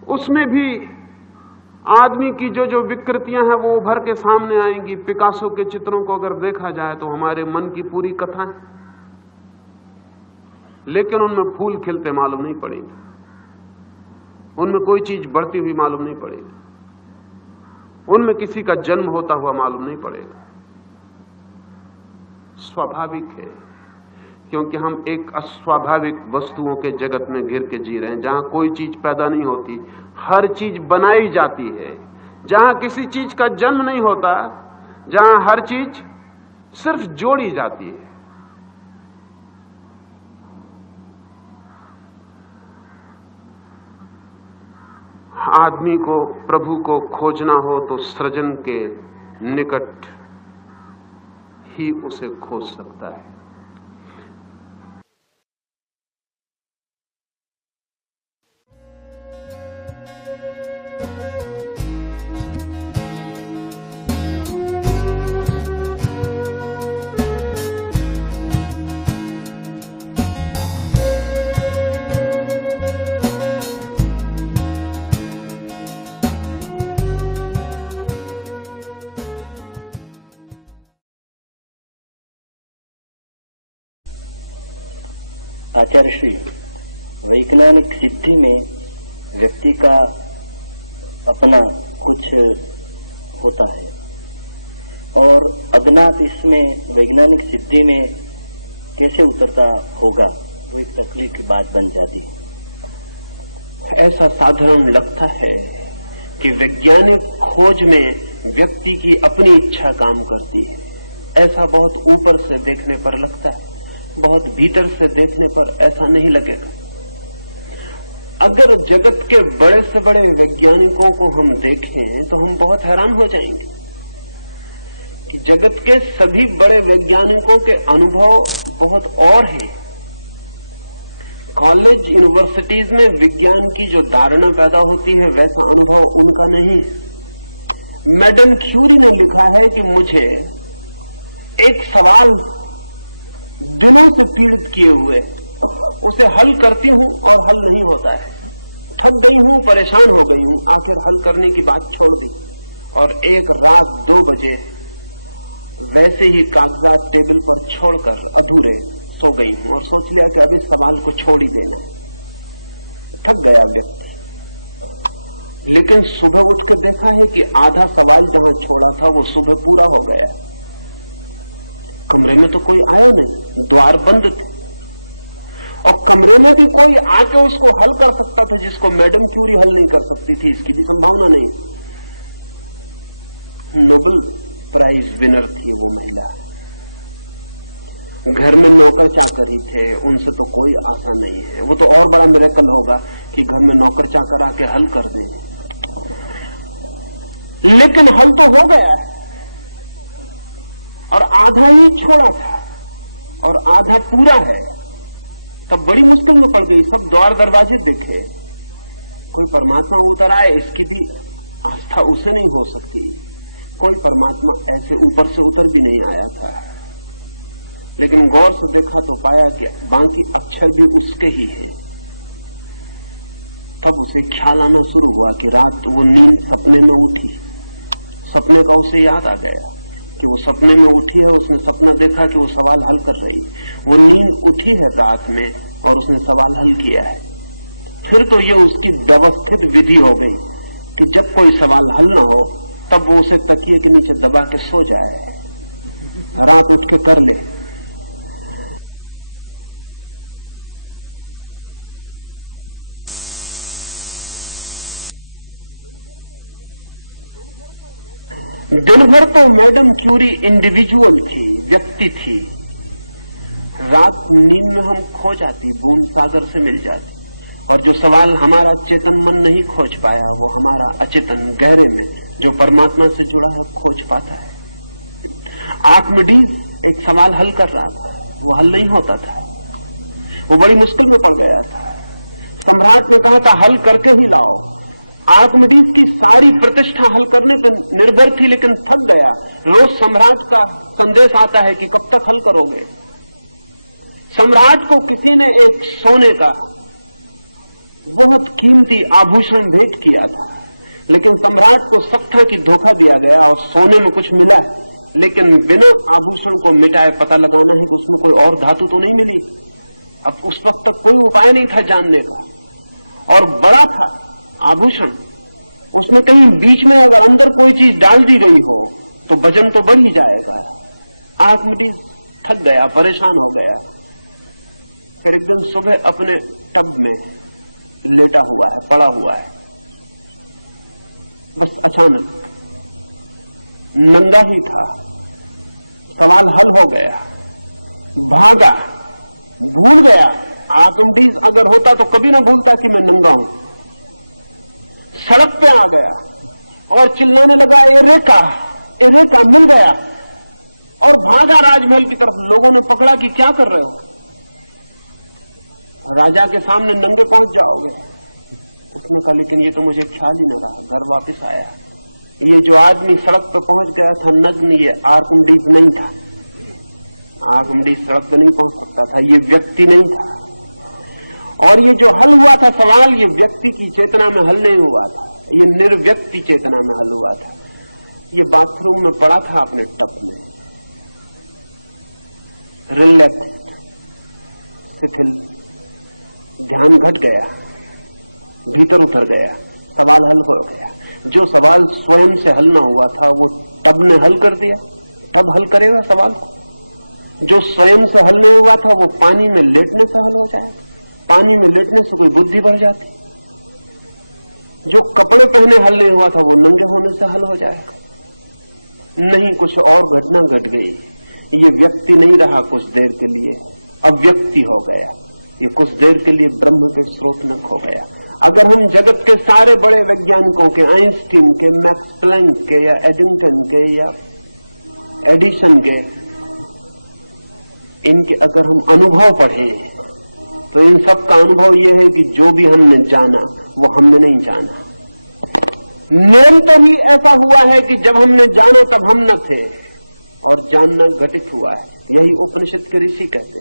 उसमें भी आदमी की जो विकृतियां हैं वो उभर के सामने आएंगी। पिकासो के चित्रों को अगर देखा जाए तो हमारे मन की पूरी कथा है, लेकिन उनमें फूल खिलते मालूम नहीं पड़ेंगे, उनमें कोई चीज बढ़ती हुई मालूम नहीं पड़ेगी, उनमें किसी का जन्म होता हुआ मालूम नहीं पड़ेगा। स्वाभाविक है, क्योंकि हम एक अस्वाभाविक वस्तुओं के जगत में घिर के जी रहे हैं, जहां कोई चीज पैदा नहीं होती, हर चीज बनाई जाती है। जहां किसी चीज का जन्म नहीं होता, जहां हर चीज सिर्फ जोड़ी जाती है। आदमी को प्रभु को खोजना हो तो सृजन के निकट ही उसे खोज सकता है। आचार्य श्री, वैज्ञानिक सिद्धि में व्यक्ति का अपना कुछ होता है और अज्ञात इसमें वैज्ञानिक सिद्धि में कैसे उतरता होगा, वो एक तकलीफ की बात बन जाती है। ऐसा साधारण लगता है कि वैज्ञानिक खोज में व्यक्ति की अपनी इच्छा काम करती है। ऐसा बहुत ऊपर से देखने पर लगता है, बहुत भीतर से देखने पर ऐसा नहीं लगेगा। अगर जगत के बड़े से बड़े वैज्ञानिकों को हम देखें तो हम बहुत हैरान हो जाएंगे कि जगत के सभी बड़े वैज्ञानिकों के अनुभव बहुत और हैं। कॉलेज यूनिवर्सिटीज में विज्ञान की जो धारणा पैदा होती है वैसा अनुभव उनका नहीं है। मैडम क्यूरी ने लिखा है कि मुझे एक सवाल दिनों से पीड़ित किए हुए, उसे हल करती हूं और हल नहीं होता है। थक गई हूं, परेशान हो गई हूं, आखिर हल करने की बात छोड़ दी और एक रात 2 बजे वैसे ही कागजात टेबल पर छोड़कर अधूरे सो गई हूं और सोच लिया कि अब इस सवाल को छोड़ ही देना। थक गया व्यक्ति, लेकिन सुबह उठ के देखा है कि आधा सवाल जहां छोड़ा था वो सुबह पूरा हो गया। कमरे में तो कोई आया नहीं, द्वार बंद थे और कमरे में भी कोई आके उसको हल कर सकता था जिसको मैडम क्यूरी हल नहीं कर सकती थी, इसकी भी संभावना नहीं। नोबेल प्राइज विनर थी वो महिला। घर में नौकर चाकर ही थे, उनसे तो कोई आशा नहीं है। वो तो और बड़ा मिरेकल होगा कि घर में नौकर चाकर आके हल कर दें, लेकिन हल तो हो गया और आधा ही छोड़ा था और आधा पूरा है। तब बड़ी मुश्किल में पड़ गई। सब द्वार दरवाजे देखे, कोई परमात्मा उतर आए इसकी भी आस्था उसे नहीं हो सकती। कोई परमात्मा ऐसे ऊपर से उतर भी नहीं आया था, लेकिन गौर से देखा तो पाया कि बाकी अक्षर भी उसके ही हैं। तब उसे ख्याल आना शुरू हुआ कि रात वो नींद सपने में उठी, सपने का उसे याद आ गया कि वो सपने में उठी है। उसने सपना देखा कि वो सवाल हल कर रही, वो नींद उठी है रात में और उसने सवाल हल किया है। फिर तो ये उसकी व्यवस्थित विधि हो गई कि जब कोई सवाल हल ना हो तब वो उसे तकिए के नीचे दबा के सो जाए, रात उठ के कर ले। दिन भर तो मैडम क्यूरी इंडिविजुअल थी, व्यक्ति थी। रात नींद में हम खो जाती, बूंद सागर से मिल जाती, और जो सवाल हमारा चेतन मन नहीं खोज पाया वो हमारा अचेतन गहरे में जो परमात्मा से जुड़ा है खोज पाता है। आर्किमिडीज एक सवाल हल कर रहा था, वो हल नहीं होता था, वो बड़ी मुश्किल में पड़ गया था। सम्राट ने कहा था हल करके ही लाओ। आर्किमिडीज की सारी प्रतिष्ठा हल करने पर निर्भर थी, लेकिन थक गया। रोज सम्राट का संदेश आता है कि कब तक हल करोगे। सम्राट को किसी ने एक सोने का बहुत कीमती आभूषण भेंट किया था, लेकिन सम्राट को शक था कि धोखा दिया गया और सोने में कुछ मिला, लेकिन बिना आभूषण को मिटाए पता लगाना है कि उसमें कोई और धातु तो नहीं मिली। अब उस वक्त तक कोई उपाय नहीं था जानने का, और बड़ा था आभूषण, उसमें कहीं बीच में अगर अंदर कोई चीज डाल दी गई हो तो वजन तो बढ़ ही जाएगा। आर्किमिडीज थक गया, परेशान हो गया। फिर एक दिन सुबह अपने टब में लेटा हुआ है, पड़ा हुआ है, बस अचानक नंगा ही था, सवाल हल हो गया, भागा, भूल गया। आर्किमिडीज अगर होता तो कभी ना भूलता कि मैं नंगा हूं। सड़क पे आ गया और चिल्लाने लगा, एरेका एरेका, मिल गया, और भागा राजमहल की तरफ। लोगों ने पकड़ा कि क्या कर रहे हो, राजा के सामने नंगे पहुंच जाओगे। उसने कहा लेकिन ये तो मुझे ख्याल ही न रहा। घर वापस आया, ये जो आदमी सड़क पर पहुंच गया था नग्न, ये आर्किमिडीज नहीं था। आर्किमिडीज सड़क पर नहीं पहुंच सकता था, ये व्यक्ति नहीं था। और ये जो हल हुआ था सवाल, ये व्यक्ति की चेतना में हल नहीं हुआ था, ये निर्व्यक्ति चेतना में हल हुआ था। ये बाथरूम में पड़ा था अपने टब में, रिलैक्स्ड, शिथिल, ध्यान घट गया, भीतर उतर गया, सवाल हल हो गया। जो सवाल स्वयं से हल ना हुआ था वो टब ने हल कर दिया। टब हल करेगा सवाल को। जो स्वयं से हल नहीं हुआ था वो पानी में लेटने से हल हो जाएगा। पानी में लेटने से कोई बुद्धि बढ़ जाती। जो कपड़े पहने हल नहीं हुआ था वो नंगे होने से हल हो जाएगा। नहीं, कुछ और घटना घट गई। ये व्यक्ति नहीं रहा कुछ देर के लिए, अव्यक्ति हो गया। ये कुछ देर के लिए ब्रह्म के स्रोतनक हो गया। अगर हम जगत के सारे बड़े वैज्ञानिकों के, आइंस्टीन के, मैक्स प्लैंक के, या एडिंगटन के, या एडिसन के, इनके अगर हम अनुभव पढ़ें तो इन सब का अनुभव यह है कि जो भी हमने जाना वो हमने नहीं जाना। निरंतर ही ऐसा हुआ है कि जब हमने जाना तब हम न थे, और जानना घटित हुआ है। यही उपनिषद के ऋषि कहते,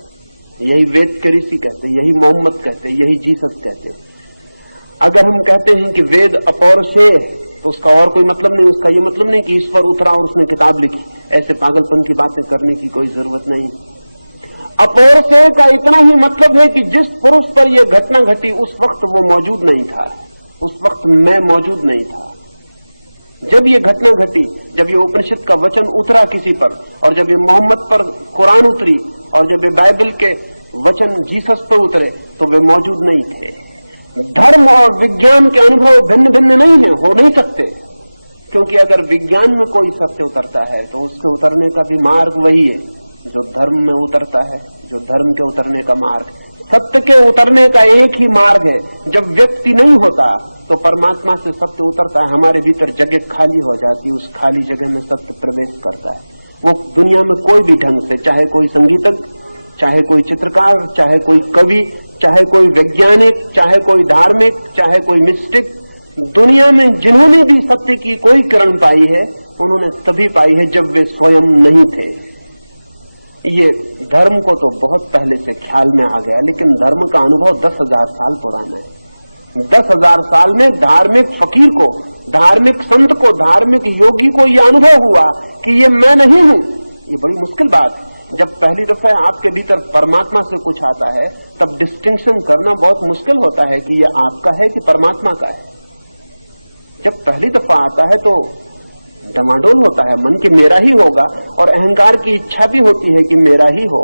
यही वेद के ऋषि कहते, यही मोहम्मद कहते, यही जीसस कहते। अगर हम कहते हैं कि वेद अपौरुषेय तो उसका और कोई मतलब नहीं। उसका ये मतलब नहीं कि ईश्वर उतरा और उसने किताब लिखी। ऐसे पागलपन की बातें करने की कोई जरूरत नहीं। अपौरुषेय का इतना ही मतलब है कि जिस पुरुष पर यह घटना घटी उस वक्त वो मौजूद नहीं था, उस वक्त मैं मौजूद नहीं था। जब ये घटना घटी, जब ये उपनिषद का वचन उतरा किसी पर, और जब ये मोहम्मद पर कुरान उतरी, और जब ये बाइबल के वचन जीसस पर उतरे, तो वे मौजूद नहीं थे। धर्म और विज्ञान के अनुभव भिन्न भिन्न नहीं है, हो नहीं सकते, क्योंकि अगर विज्ञान में कोई सत्य उतरता है तो उसके उतरने का भी मार्ग वही है जो धर्म में उतरता है, जो धर्म के उतरने का मार्ग। सत्य के उतरने का एक ही मार्ग है। जब व्यक्ति नहीं होता तो परमात्मा से सत्य उतरता है, हमारे भीतर जगह खाली हो जाती है, उस खाली जगह में सत्य प्रवेश करता है। वो दुनिया में कोई भी ढंग से, चाहे कोई संगीतज्ञ, चाहे कोई चित्रकार, चाहे कोई कवि, चाहे कोई वैज्ञानिक, चाहे कोई धार्मिक, चाहे कोई मिस्टिक, दुनिया में जिन्होंने भी सत्य की कोई किरण पाई है उन्होंने तभी पाई है जब वे स्वयं नहीं थे। ये धर्म को तो बहुत पहले से ख्याल में आ गया, लेकिन धर्म का अनुभव 10,000 साल पुराना है। 10,000 साल में धार्मिक फकीर को, धार्मिक संत को, धार्मिक योगी को यह अनुभव हुआ कि ये मैं नहीं हूं। ये बड़ी मुश्किल बात है। जब पहली दफा आपके भीतर परमात्मा से कुछ आता है तब डिस्टिंक्शन करना बहुत मुश्किल होता है कि ये आपका है कि परमात्मा का है। जब पहली दफा आता है तो डमाडोल होता है मन कि मेरा ही होगा, और अहंकार की इच्छा भी होती है कि मेरा ही हो।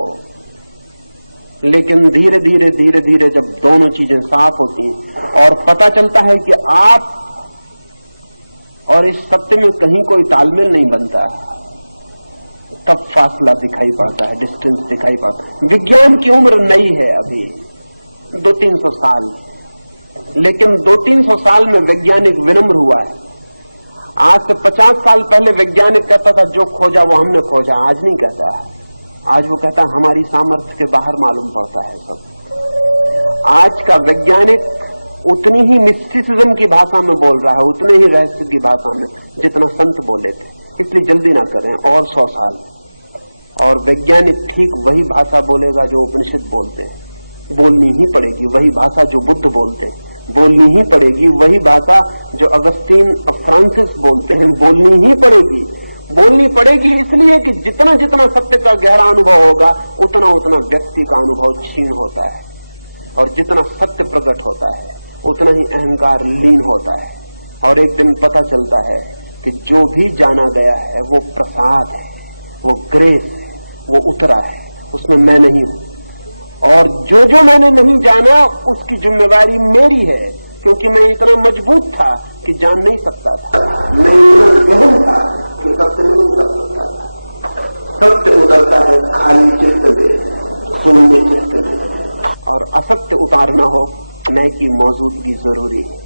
लेकिन धीरे धीरे धीरे धीरे जब दोनों चीजें साफ होती हैं और पता चलता है कि आप और इस सत्य में कहीं कोई तालमेल नहीं बनता, तब फासला दिखाई पड़ता है, डिस्टेंस दिखाई पड़ता है। विज्ञान की उम्र नई है, अभी 200-300 साल, लेकिन 200-300 साल में वैज्ञानिक विनम्र हुआ है। आज से 50 साल पहले वैज्ञानिक कहता था जो खोजा वो हमने खोजा, आज नहीं कहता। आज वो कहता हमारी सामर्थ्य के बाहर मालूम पड़ता है सब। आज का वैज्ञानिक उतनी ही मिस्टिसिज्म की भाषा में बोल रहा है, उतने ही रहस्य की भाषा में जितना संत बोले थे। इसलिए जल्दी ना करें, और 100 साल और वैज्ञानिक ठीक वही भाषा बोलेगा जो उपनिषद बोलते हैं। बोलनी ही पड़ेगी वही भाषा जो बुद्ध बोलते हैं, बोलनी ही पड़ेगी वही भाषा जो अगस्तीन फ्रांसिस बोलते हैं, बोलनी ही पड़ेगी। बोलनी पड़ेगी इसलिए कि जितना जितना सत्य का गहरा अनुभव होगा उतना उतना व्यक्ति का अनुभव क्षीण होता है, और जितना सत्य प्रकट होता है उतना ही अहंकार लीन होता है। और एक दिन पता चलता है कि जो भी जाना गया है वो प्रसाद है, वो ग्रेस है, वो उतरा है, उसमें मैं नहीं हूं। और जो जो मैंने नहीं जाना उसकी जिम्मेवारी मेरी है, क्योंकि मैं इतना मजबूत था कि जान नहीं सकता था, मैं इतना गहन था कि सत्य नहीं कर सकता था। सत्य उतरता है खाली चित्त में, शून्य चित्त में, और असत्य उतारना हो मैं की मौजूदगी जरूरी है।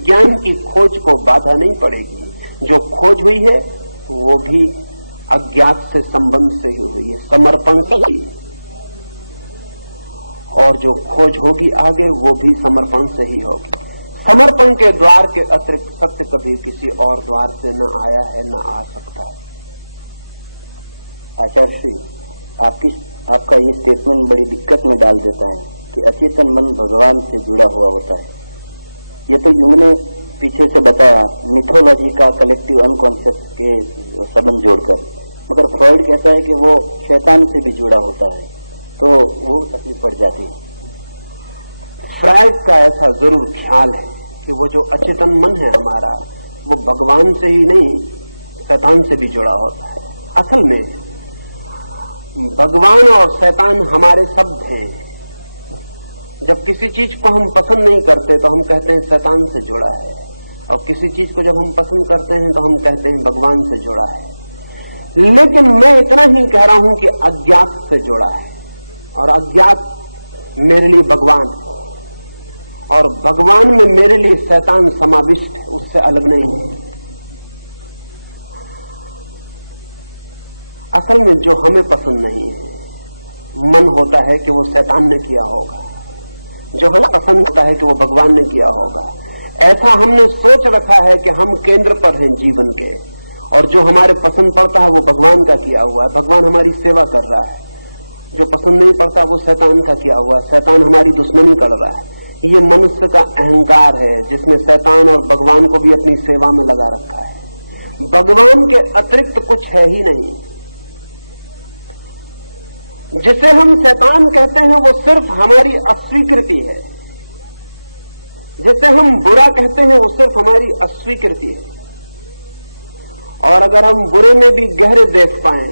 विज्ञान की खोज को बाधा नहीं पड़ेगी। जो खोज हुई है वो भी अज्ञात से संबंध से ही हुई है, समर्पण से ही, और जो खोज होगी आगे वो भी समर्पण से ही होगी। समर्पण के द्वार के अतिरिक्त सत्य कभी किसी और द्वार से न आया है न आ सकता है। आचार्य श्री, आपका ये स्टेटमेंट बड़ी दिक्कत में डाल देता है कि अचेतन मन भगवान से जुड़ा हुआ होता है। ये तो यूं ने पीछे से बताया मिथोलॉजी का कलेक्टिव अनकॉन्शियस के संबंध जोड़कर, मगर फ्रॉइड कहता है कि वो शैतान से भी जुड़ा होता है, तो वो तकलीफ पड़ जाती है। फ्राइड का ऐसा जरूर ख्याल है कि वो जो अचेतन मन है हमारा, वो भगवान से ही नहीं शैतान से भी जुड़ा होता है। असल में भगवान और शैतान हमारे शब्द हैं। जब किसी चीज को हम पसंद नहीं करते तो हम कहते हैं शैतान से जुड़ा है, और किसी चीज को जब हम पसंद करते हैं तो हम कहते हैं भगवान से जुड़ा है। लेकिन मैं इतना ही कह रहा हूं कि अज्ञात से जुड़ा है, और अज्ञात मेरे लिए भगवान है, और भगवान में मेरे लिए शैतान समाविष्ट है, उससे अलग नहीं है। असल में जो हमें पसंद नहीं है, मन होता है कि वो शैतान ने किया होगा, जो हमें पसंद होता है कि वो भगवान ने किया होगा। ऐसा हमने सोच रखा है कि हम केंद्र पर हैं जीवन के, और जो हमारे पसंद पड़ता है वो भगवान का किया हुआ है, भगवान हमारी सेवा कर रहा है। जो पसंद नहीं पड़ता वो शैतान का किया हुआ है, शैतान हमारी दुश्मनी कर रहा है। ये मनुष्य का अहंकार है जिसने शैतान और भगवान को भी अपनी सेवा में लगा रखा है। भगवान के अतिरिक्त कुछ है ही नहीं। जिसे हम शैतान कहते हैं वो सिर्फ हमारी अस्वीकृति है, जिसे हम बुरा कहते हैं वो सिर्फ हमारी अस्वीकृति है। और अगर हम बुरे में भी गहरे देख पाए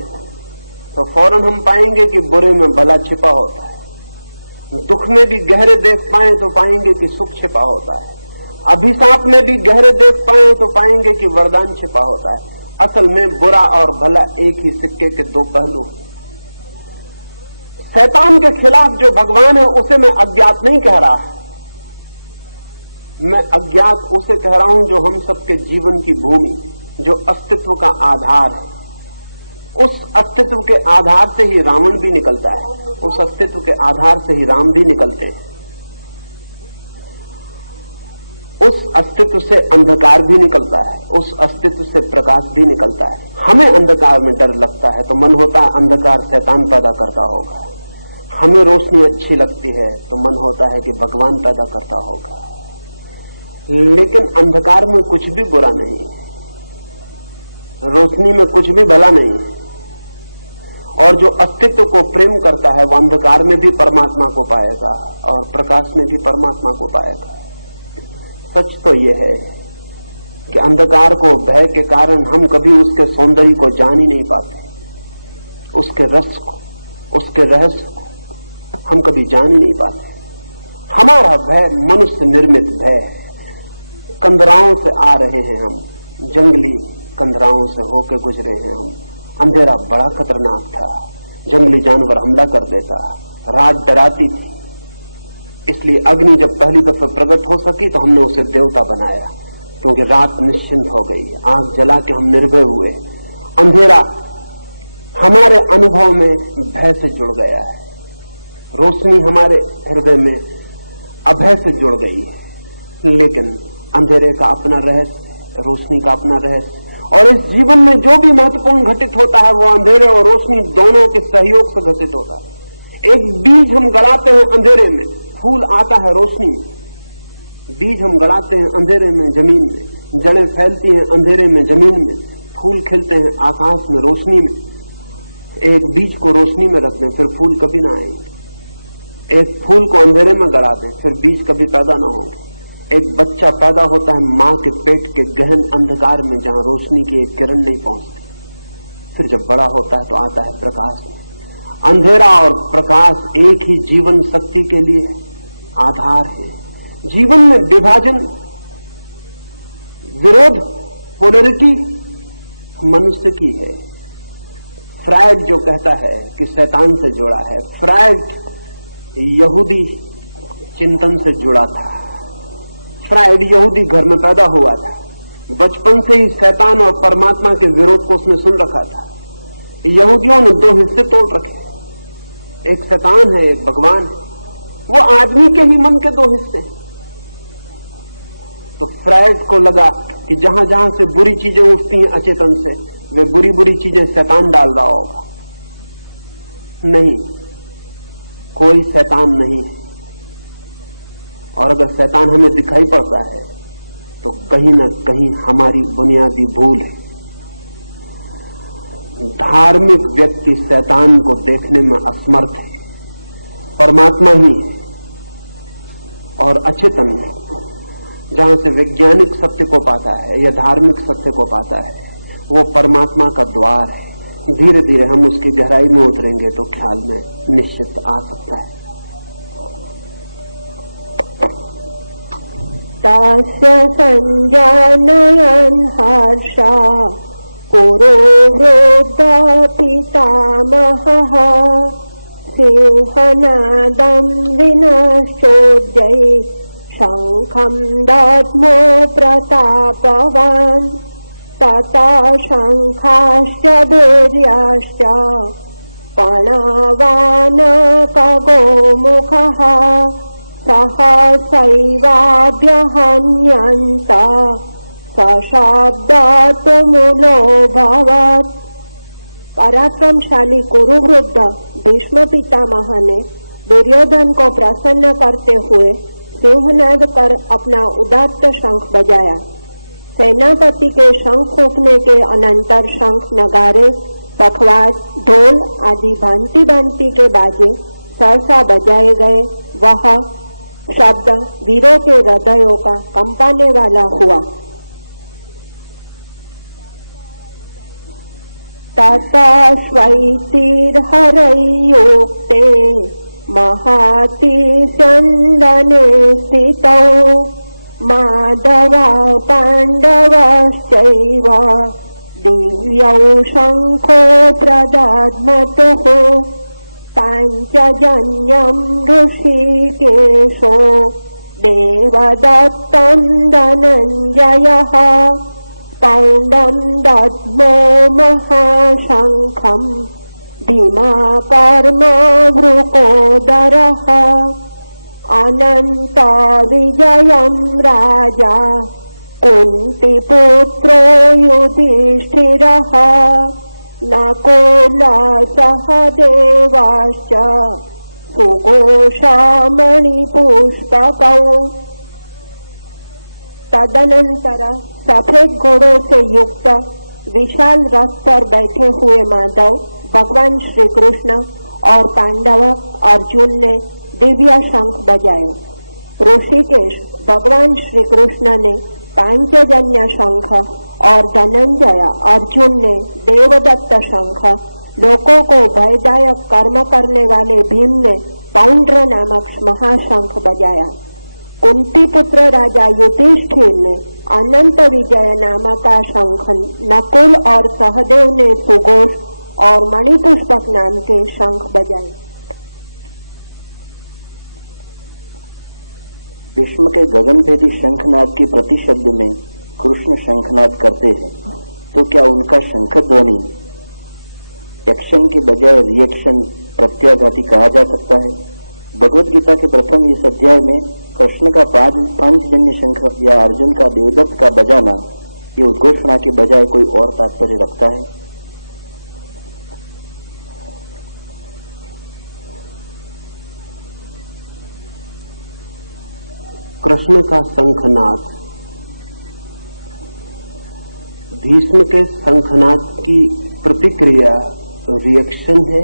तो फौरन हम पाएंगे कि बुरे में भला छिपा होता है। दुख में भी गहरे देख पाए तो पाएंगे कि सुख छिपा होता है। अभिशाप में भी गहरे देख पाए तो पाएंगे कि वरदान छिपा होता है। असल में बुरा और भला एक ही सिक्के के दो पहलू। शैतान के खिलाफ जो भगवान है उसे मैं अज्ञात नहीं कह रहा, मैं अज्ञात उसे कह रहा हूं जो हम सबके जीवन की भूमि, जो अस्तित्व का आधार है। उस अस्तित्व के आधार से ही रावण भी निकलता है, उस अस्तित्व के आधार से ही राम भी निकलते हैं। उस अस्तित्व से अंधकार भी निकलता है, उस अस्तित्व से प्रकाश भी निकलता है। हमें अंधकार में डर लगता है तो मन होता है अंधकार शैतान पैदा करता होगा। हमें रोशनी अच्छी लगती है तो मन होता है कि भगवान पैदा करता होगा। लेकिन अंधकार में कुछ भी बुरा नहीं, रोशनी में कुछ भी भला नहीं। और जो अस्तित्व को प्रेम करता है वो अंधकार में भी परमात्मा को पाएगा और प्रकाश में भी परमात्मा को पाएगा। सच तो यह है कि अंधकार को भय के कारण हम कभी उसके सौंदर्य को जान ही नहीं पाते, उसके रस को, उसके रहस्य को हम कभी जान ही नहीं पाते। हमारा भय मनुष्य निर्मित भय है। कंदराओं से आ रहे हैं हम, जंगली कंदराओं से होके गुजरे हैं हम। अंधेरा बड़ा खतरनाक था, जंगली जानवर हमला कर देता, रात डराती थी। इसलिए अग्नि जब पहली दफा प्रकट हो सकी तो हमने उसे देवता बनाया, क्योंकि रात निश्चिंत हो गई, आग जला के हम निर्भय हुए। अंधेरा हमारे अनुभव में भय से जुड़ गया है, रोशनी हमारे हृदय में अभय से जुड़ गई है। लेकिन अंधेरे का अपना रहस्य, रोशनी का अपना रहस्य। और इस जीवन में जो भी महत्वपूर्ण घटित होता है वो अंधेरे और रोशनी दोनों के सहयोग से घटित होता है। एक बीज हम गड़ाते हैं अंधेरे में, फूल आता है रोशनी में। बीज हम गड़ाते हैं अंधेरे में जमीन में, जड़ें फैलती हैं अंधेरे में जमीन में, फूल खिलते हैं आकाश में रोशनी में। एक बीज को रोशनी में रख दें फिर फूल कभी ना आएंगे। एक फूल को अंधेरे में गड़ा दें फिर बीज कभी पैदा ना होंगे। एक बच्चा पैदा होता है मां के पेट के गहन अंधकार में जहां रोशनी की एक किरण नहीं पहुंचती, फिर जब बड़ा होता है तो आता है प्रकाश में। अंधेरा और प्रकाश एक ही जीवन शक्ति के लिए आधार है। जीवन में विभाजन, विरोध, पोलरिटी मनुष्य की है। फ्रायड जो कहता है कि शैतान से जुड़ा है, फ्रायड यहूदी चिंतन से जुड़ा था। फ्राइड यहूदी घर में पैदा हुआ था। बचपन से ही शैतान और परमात्मा के विरोध को उसने सुन रखा था। यहूदियों ने दो हिस्से तोड़ रखे, एक शैतान है, एक भगवान है। वो आदमी के ही मन के दो हिस्से। तो फ्राइड को लगा कि जहां जहां से बुरी चीजें उठती हैं अचेतन से, वे बुरी बुरी चीजें शैतान डाल रहा होगा। नहीं, कोई शैतान नहीं है। और अगर शैतान हमें दिखाई पड़ता है तो कहीं ना कहीं हमारी बुनियादी भूल है। धार्मिक व्यक्ति शैतान को देखने में असमर्थ है, परमात्मा ही है। और अचेतन जहां से वैज्ञानिक सत्य को पाता है या धार्मिक सत्य को पाता है, वो परमात्मा का द्वार है। धीरे धीरे हम उसकी गहराई में उतरेंगे तो ख्याल में निश्चित आ सकता है। तस्य संजानयन् हर्षा पुरो वृद्ध पितामहः सिंहनादं विनश्चोद्यै शङ्खं दद्मो प्रतापवान् तथा शङ्खाश्च वीर्याश्च पणवानकगोमुखः सहसैवाभ्यहन्यन्त सशब्दतुमुलोऽभवत्। पराक्रमशाली कुरुवृद्ध भीष्म पितामह ने दुर्योधन को प्रसन्न करते हुए सिंहनाद कर अपना उदात्त शंख बजाया। सेनापति के शंख फूंकने के अनंतर शंख, नगारे, पखवाज, ढोल आदि भांति भांति के बाजे सहसा बजाए गए। वह शब्द वीरों के हृदयों का कंपाने वाला हुआ। ततश्वैतिर्हरैयुक्ते महातिस्यन्दने स्थितौ माधवा पाण्डवश्चैव दिव्यौ शङ्खो प्रदध्मतुः पाञ्चजन्यं ऋषिकेशो देवदत्तं धनञ्जयः पौण्डं दद्मो महाशङ्खं भीमाकर्मा वृकोदरः अनन्त विजयं राजा कुन्तिपुत्रो युधिष्ठिरः नकुलसहदेवाश्च सुघोषमणिपुष्पकौ। तदनंतर सफेद घोड़ों से युक्त विशाल रथ पर बैठे हुए माधव, भगवान श्री कृष्ण और पांडव अर्जुन ने दिव्य शंख बजाए। ऋषिकेश भगवान श्री कृष्ण ने पांचजन्य शंख और धनंजय अर्जुन ने देवदत्त शंख, लोगों को भयदायक कर्म करने वाले भीम ने पौंड्र नामक महाशंख बजाया। कुंती पुत्र राजा युधिष्ठिर ने अनंत विजय नामक का शंख, नकुल और सहदेव ने सुघोष और मणिपुष्पक नाम के शंख बजाए। भीष्म के गगनभेदी शंखनाद की प्रतिशब्द में कृष्ण शंखनाद करते हैं, तो क्या उनका शंख ध्वनि एक्शन के बजाय रिएक्शन प्रत्याघाती कहा जा सकता है? भगवद गीता के प्रथम इस अध्याय में कृष्ण का पांचजन्य शंख या अर्जुन का देवदत्त का बजाना ये उद्घोषणा के बजाय कोई और तात्पर्य रखता है? कृष्ण का शंखनाद भीष्म के शंखनाद की प्रतिक्रिया, रिएक्शन है,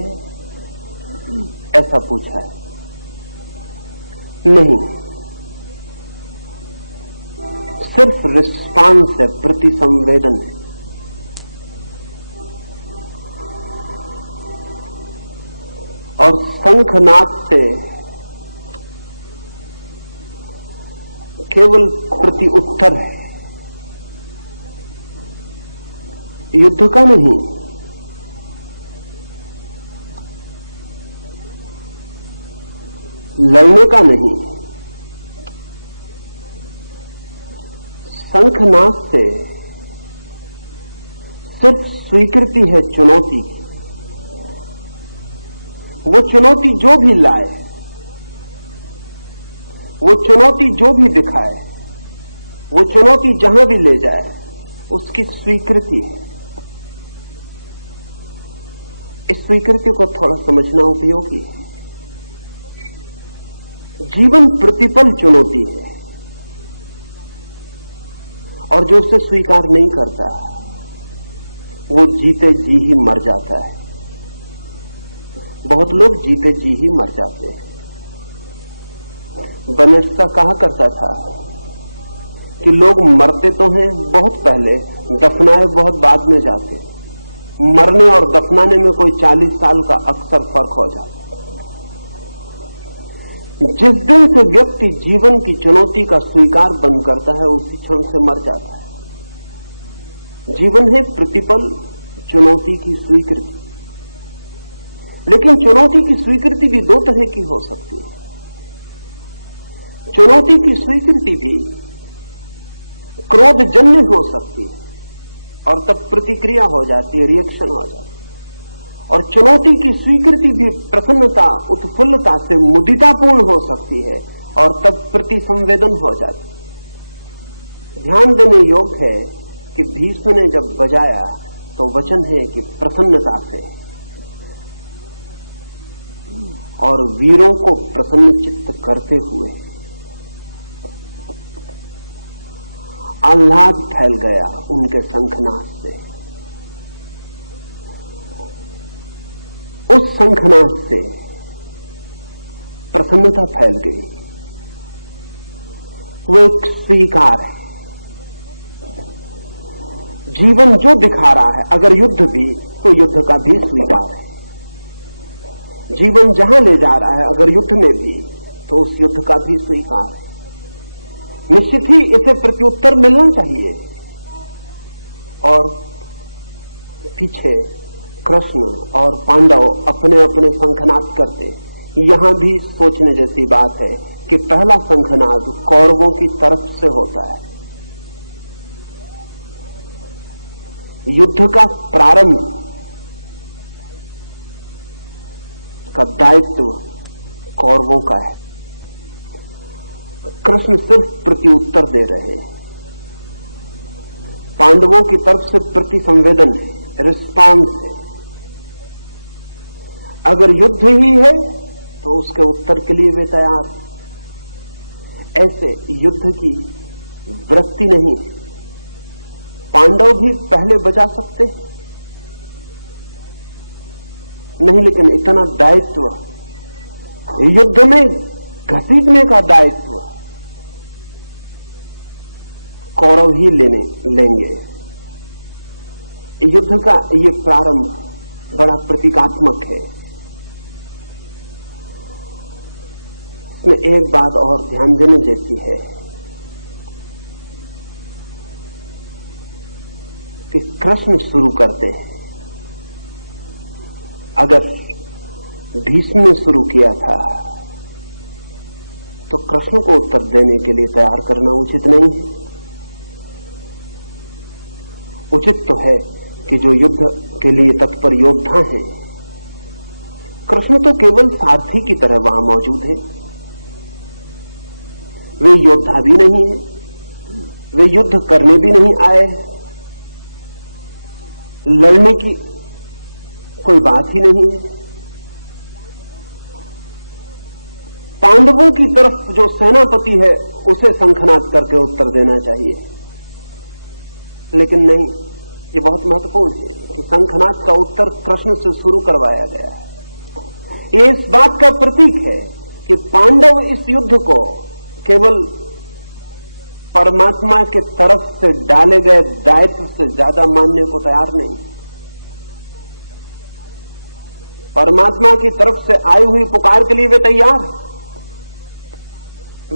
ऐसा पूछा है? नहीं, सिर्फ रिस्पांस है, प्रतिसंवेदन है। और शंखनाद से केवल प्रति उत्तर है, युद्ध का नहीं। लड़ने का नहीं, शंखनाद से सिर्फ स्वीकृति है चुनौती की। वो चुनौती जो भी लाए, वो चुनौती जो भी दिखाए, वो चुनौती जहां भी ले जाए, उसकी स्वीकृति है। इस स्वीकृति को थोड़ा समझना उपयोगी है। जीवन प्रतिपल चुनौती है, और जो उसे स्वीकार नहीं करता वो जीते जी ही मर जाता है। बहुत लोग जीते जी ही मर जाते हैं। बनरसा कहा करता था कि लोग मरते तो हैं बहुत पहले, दफनाए बहुत बाद में जाते। मरने और दफनाने में कोई 40 साल का अक्सर फर्क हो जाता। जिस दिन से व्यक्ति जीवन की चुनौती का स्वीकार बंद करता है, उसी क्षण से मर जाता है। जीवन है प्रतिपल चुनौती की स्वीकृति। लेकिन चुनौती की स्वीकृति भी दो तरह की हो सकती है। चुनौती की स्वीकृति भी क्रोधजन्य हो सकती है, और तब प्रतिक्रिया हो जाती है, रिएक्शन हो जाती है। और चुनौती की स्वीकृति भी प्रसन्नता, उत्फुल्लता से मुदितापूर्ण हो सकती है, और तब प्रतिसंवेदन हो जाती है। ध्यान देने योग्य है कि भीष्म ने जब बजाया तो वचन है कि प्रसन्नता से, और वीरों को प्रसन्न चित्त करते हुए आह्लाद फैल गया उनके शंखनाद से। उस शंखनाद से प्रसन्नता फैल गई। वो एक स्वीकार है। जीवन जो दिखा रहा है, अगर युद्ध भी, तो युद्ध का भी स्वीकार है। जीवन जहां ले जा रहा है, अगर युद्ध में भी, तो उस युद्ध का भी स्वीकार है। निश्चित ही इसे प्रत्युत्तर मिलना चाहिए। और पीछे कृष्ण और पांडव अपने अपने शंखनाद करते। यहां भी सोचने जैसी बात है कि पहला शंखनाद कौरवों की तरफ से होता है। युद्ध का प्रारंभ का दायित्व कौरवों का है। कृष्ण सिर्फ प्रत्युत्तर दे रहे हैं। पांडवों की तरफ से प्रतिसंवेदन है, रिस्पांस है। अगर युद्ध ही है तो उसके उत्तर के लिए वे तैयार हैं। ऐसे युद्ध की वृत्ति नहीं है। पांडव भी पहले बचा सकते नहीं, लेकिन इतना दायित्व, युद्ध में घसीटने का दायित्व कौरव ही लेंगे। युद्ध का ये प्रारंभ बड़ा प्रतीकात्मक है। इसमें एक बात और ध्यान देने जैसी है कि कृष्ण शुरू करते हैं। अगर भीष्म ने शुरू किया था तो कृष्ण को उत्तर देने के लिए तैयार करना उचित नहीं है। उचित तो है कि जो युद्ध के लिए तत्पर योद्धा हैं, कृष्ण तो केवल सारथी की तरह वहां मौजूद है। वे योद्धा भी नहीं है, वे युद्ध करने भी नहीं आए, लड़ने की कोई बात ही नहीं है। पांडवों की तरफ जो सेनापति है उसे शंखनाद करके उत्तर देना चाहिए, लेकिन नहीं। ये बहुत महत्वपूर्ण है कि शंखनाद का उत्तर कृष्ण से शुरू करवाया गया है। ये इस बात का प्रतीक है कि पांडव इस युद्ध को केवल परमात्मा के तरफ से डाले गए दायित्व से ज्यादा मानने को तैयार नहीं। परमात्मा की तरफ से आई हुई पुकार के लिए वे तैयार हैं।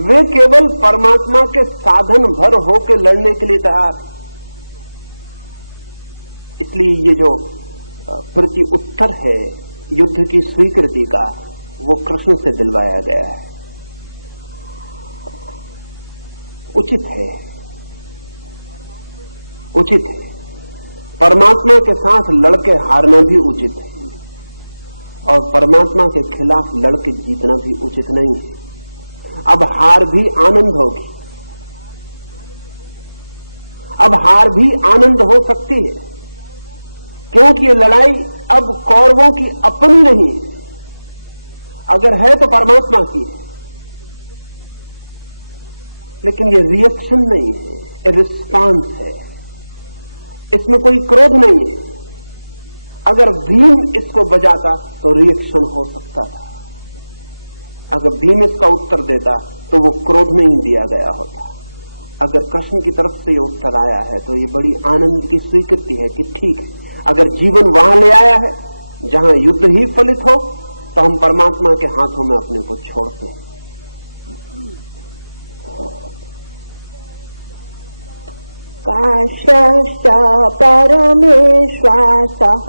वे केवल परमात्मा के साधन भर होकर लड़ने के लिए तैयार हैं। इसलिए ये जो प्रति उत्तर है युद्ध की स्वीकृति का, वो कृष्ण से दिलवाया गया है। उचित है उचित है। परमात्मा के साथ लड़के हारना भी उचित है, और परमात्मा के खिलाफ लड़के जीतना भी उचित नहीं है। अब हार भी आनंद होगी, अब हार भी आनंद हो सकती है, क्योंकि ये लड़ाई अब कौरवों की अपनी नहीं है, अगर है तो परमात्मा की है। लेकिन ये रिएक्शन नहीं है, ये रिस्पांस है, इसमें कोई क्रोध नहीं है। अगर भीम इसको बजाता तो रिएक्शन हो सकता था, अगर भीम इसका उत्तर देता तो वो क्रोध नहीं दिया गया होता। अगर कृष्ण की तरफ से ये उत्तर आया है तो ये बड़ी आनंद की स्वीकृति है कि ठीक है, अगर जीवन वहां ले आया है जहां युद्ध ही फलित हो, तो हम परमात्मा के हाथों में अपने को छोड़ते हैं। काश्यश्च परमेश्वासः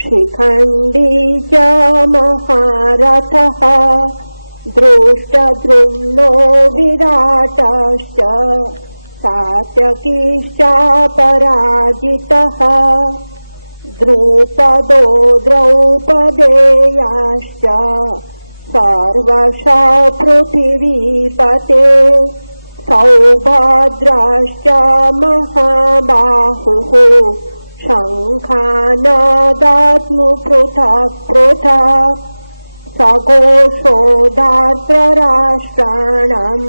शिखण्डी च महारथः दृष्टद्रुम्नो विराटश्च सात्यकीश्च पराजितः द्रुपदो द्रौपदेयाश्च सर्वशः पृथिवीपते सौभद्राश्च महाबाहुः शङ्खानादात्मु पृथक् पृथक् सघोषोदार्तराष्ट्राणाम्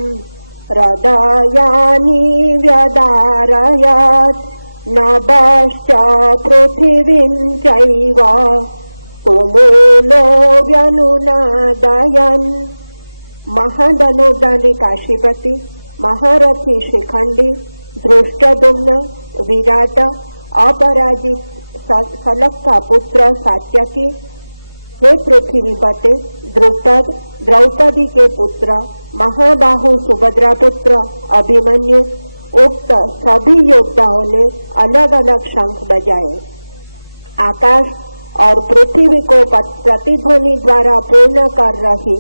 हृदयानि व्यदारयत् नभश्च पृथिवीं चैव तुमुलो व्यनुनादयन्। महदनुदानी काशीपति, महारथी शिखंडी, दृष्टद्युम्न, विराट, अपराजित सलग का पुत्र सात्यकी, हे पृथ्वीपते, द्रुपद, द्रौपदी के पुत्र, महाबाहु सुभद्रा पुत्र अभिमन्यु, उक्त सभी योद्धाओं ने अलग अलग शंख बजाए। आकाश और पृथ्वी को प्रतिध्वनि द्वारा पूर्ण कर रही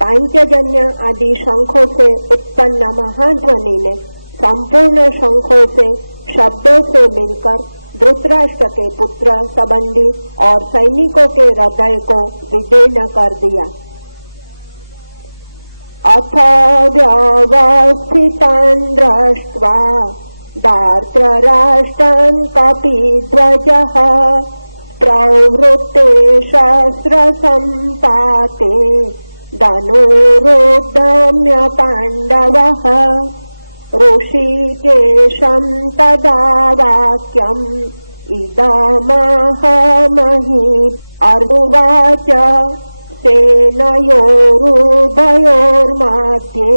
पांचजन्य आदि शंखों से उत्पन्न महाध्वनि ने संपूर्ण शंखों से शब्दों से मिलकर धृतराष्ट्र के पुत्र संबंधी और सैनिकों के हृदय को विदीर्ण कर दिया। अथ व्यवस्थितान् दृष्ट्वा धार्तराष्ट्रान् कपिध्वजः प्रवृत्ते शस्त्रसम्पाते धनुरुद्यम्य पाण्डवः ऋषिकेशं तदा वाक्यम् इदमाह अर्वाच सेनयोरुभयोर्मध्ये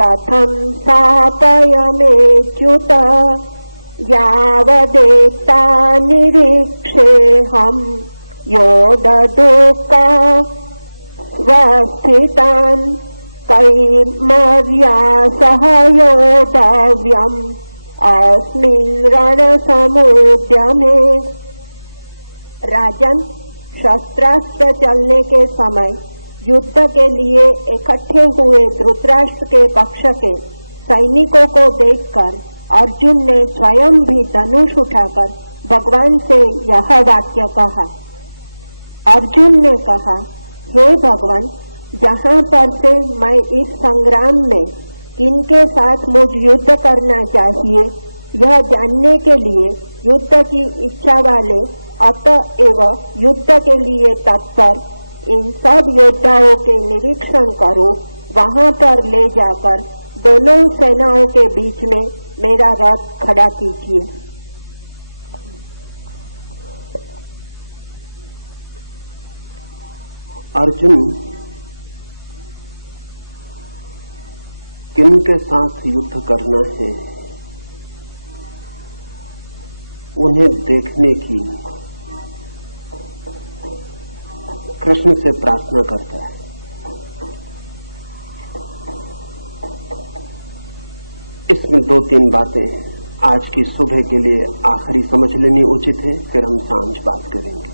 रथं स्थापयमेच्युत यावदेता निरीक्षेऽहं योधदुःखा स्वस्थितान् कैर्मर्या सह योद्धव्यम् अस्मिन् रणसमुद्यमे। राजन, शस्त्रास्त्र चलने के समय युद्ध के लिए इकट्ठे हुए धृतराष्ट्र के पक्ष के सैनिकों को देखकर अर्जुन ने स्वयं भी धनुष उठाकर भगवान से यह वाक्य कहा। अर्जुन ने कहा, हे भगवान, जहाँ पर से मैं इस संग्राम में किनके साथ मुझ युद्ध करना चाहिए यह जानने के लिए युद्ध की इच्छा वाले अतएव युद्ध के लिए तत्पर इन सब योद्धाओं के निरीक्षण करो। वहाँ पर ले जाकर दोनों सेनाओं के बीच में मेरा रथ खड़ा कीजिए। अर्जुन किनके साथ युद्ध करना है उन्हें देखने की कृष्ण से प्रार्थना करता है। इसमें दो तीन बातें आज की सुबह के लिए आखिरी समझ लेनी उचित है, फिर हम सांझ बात करेंगे।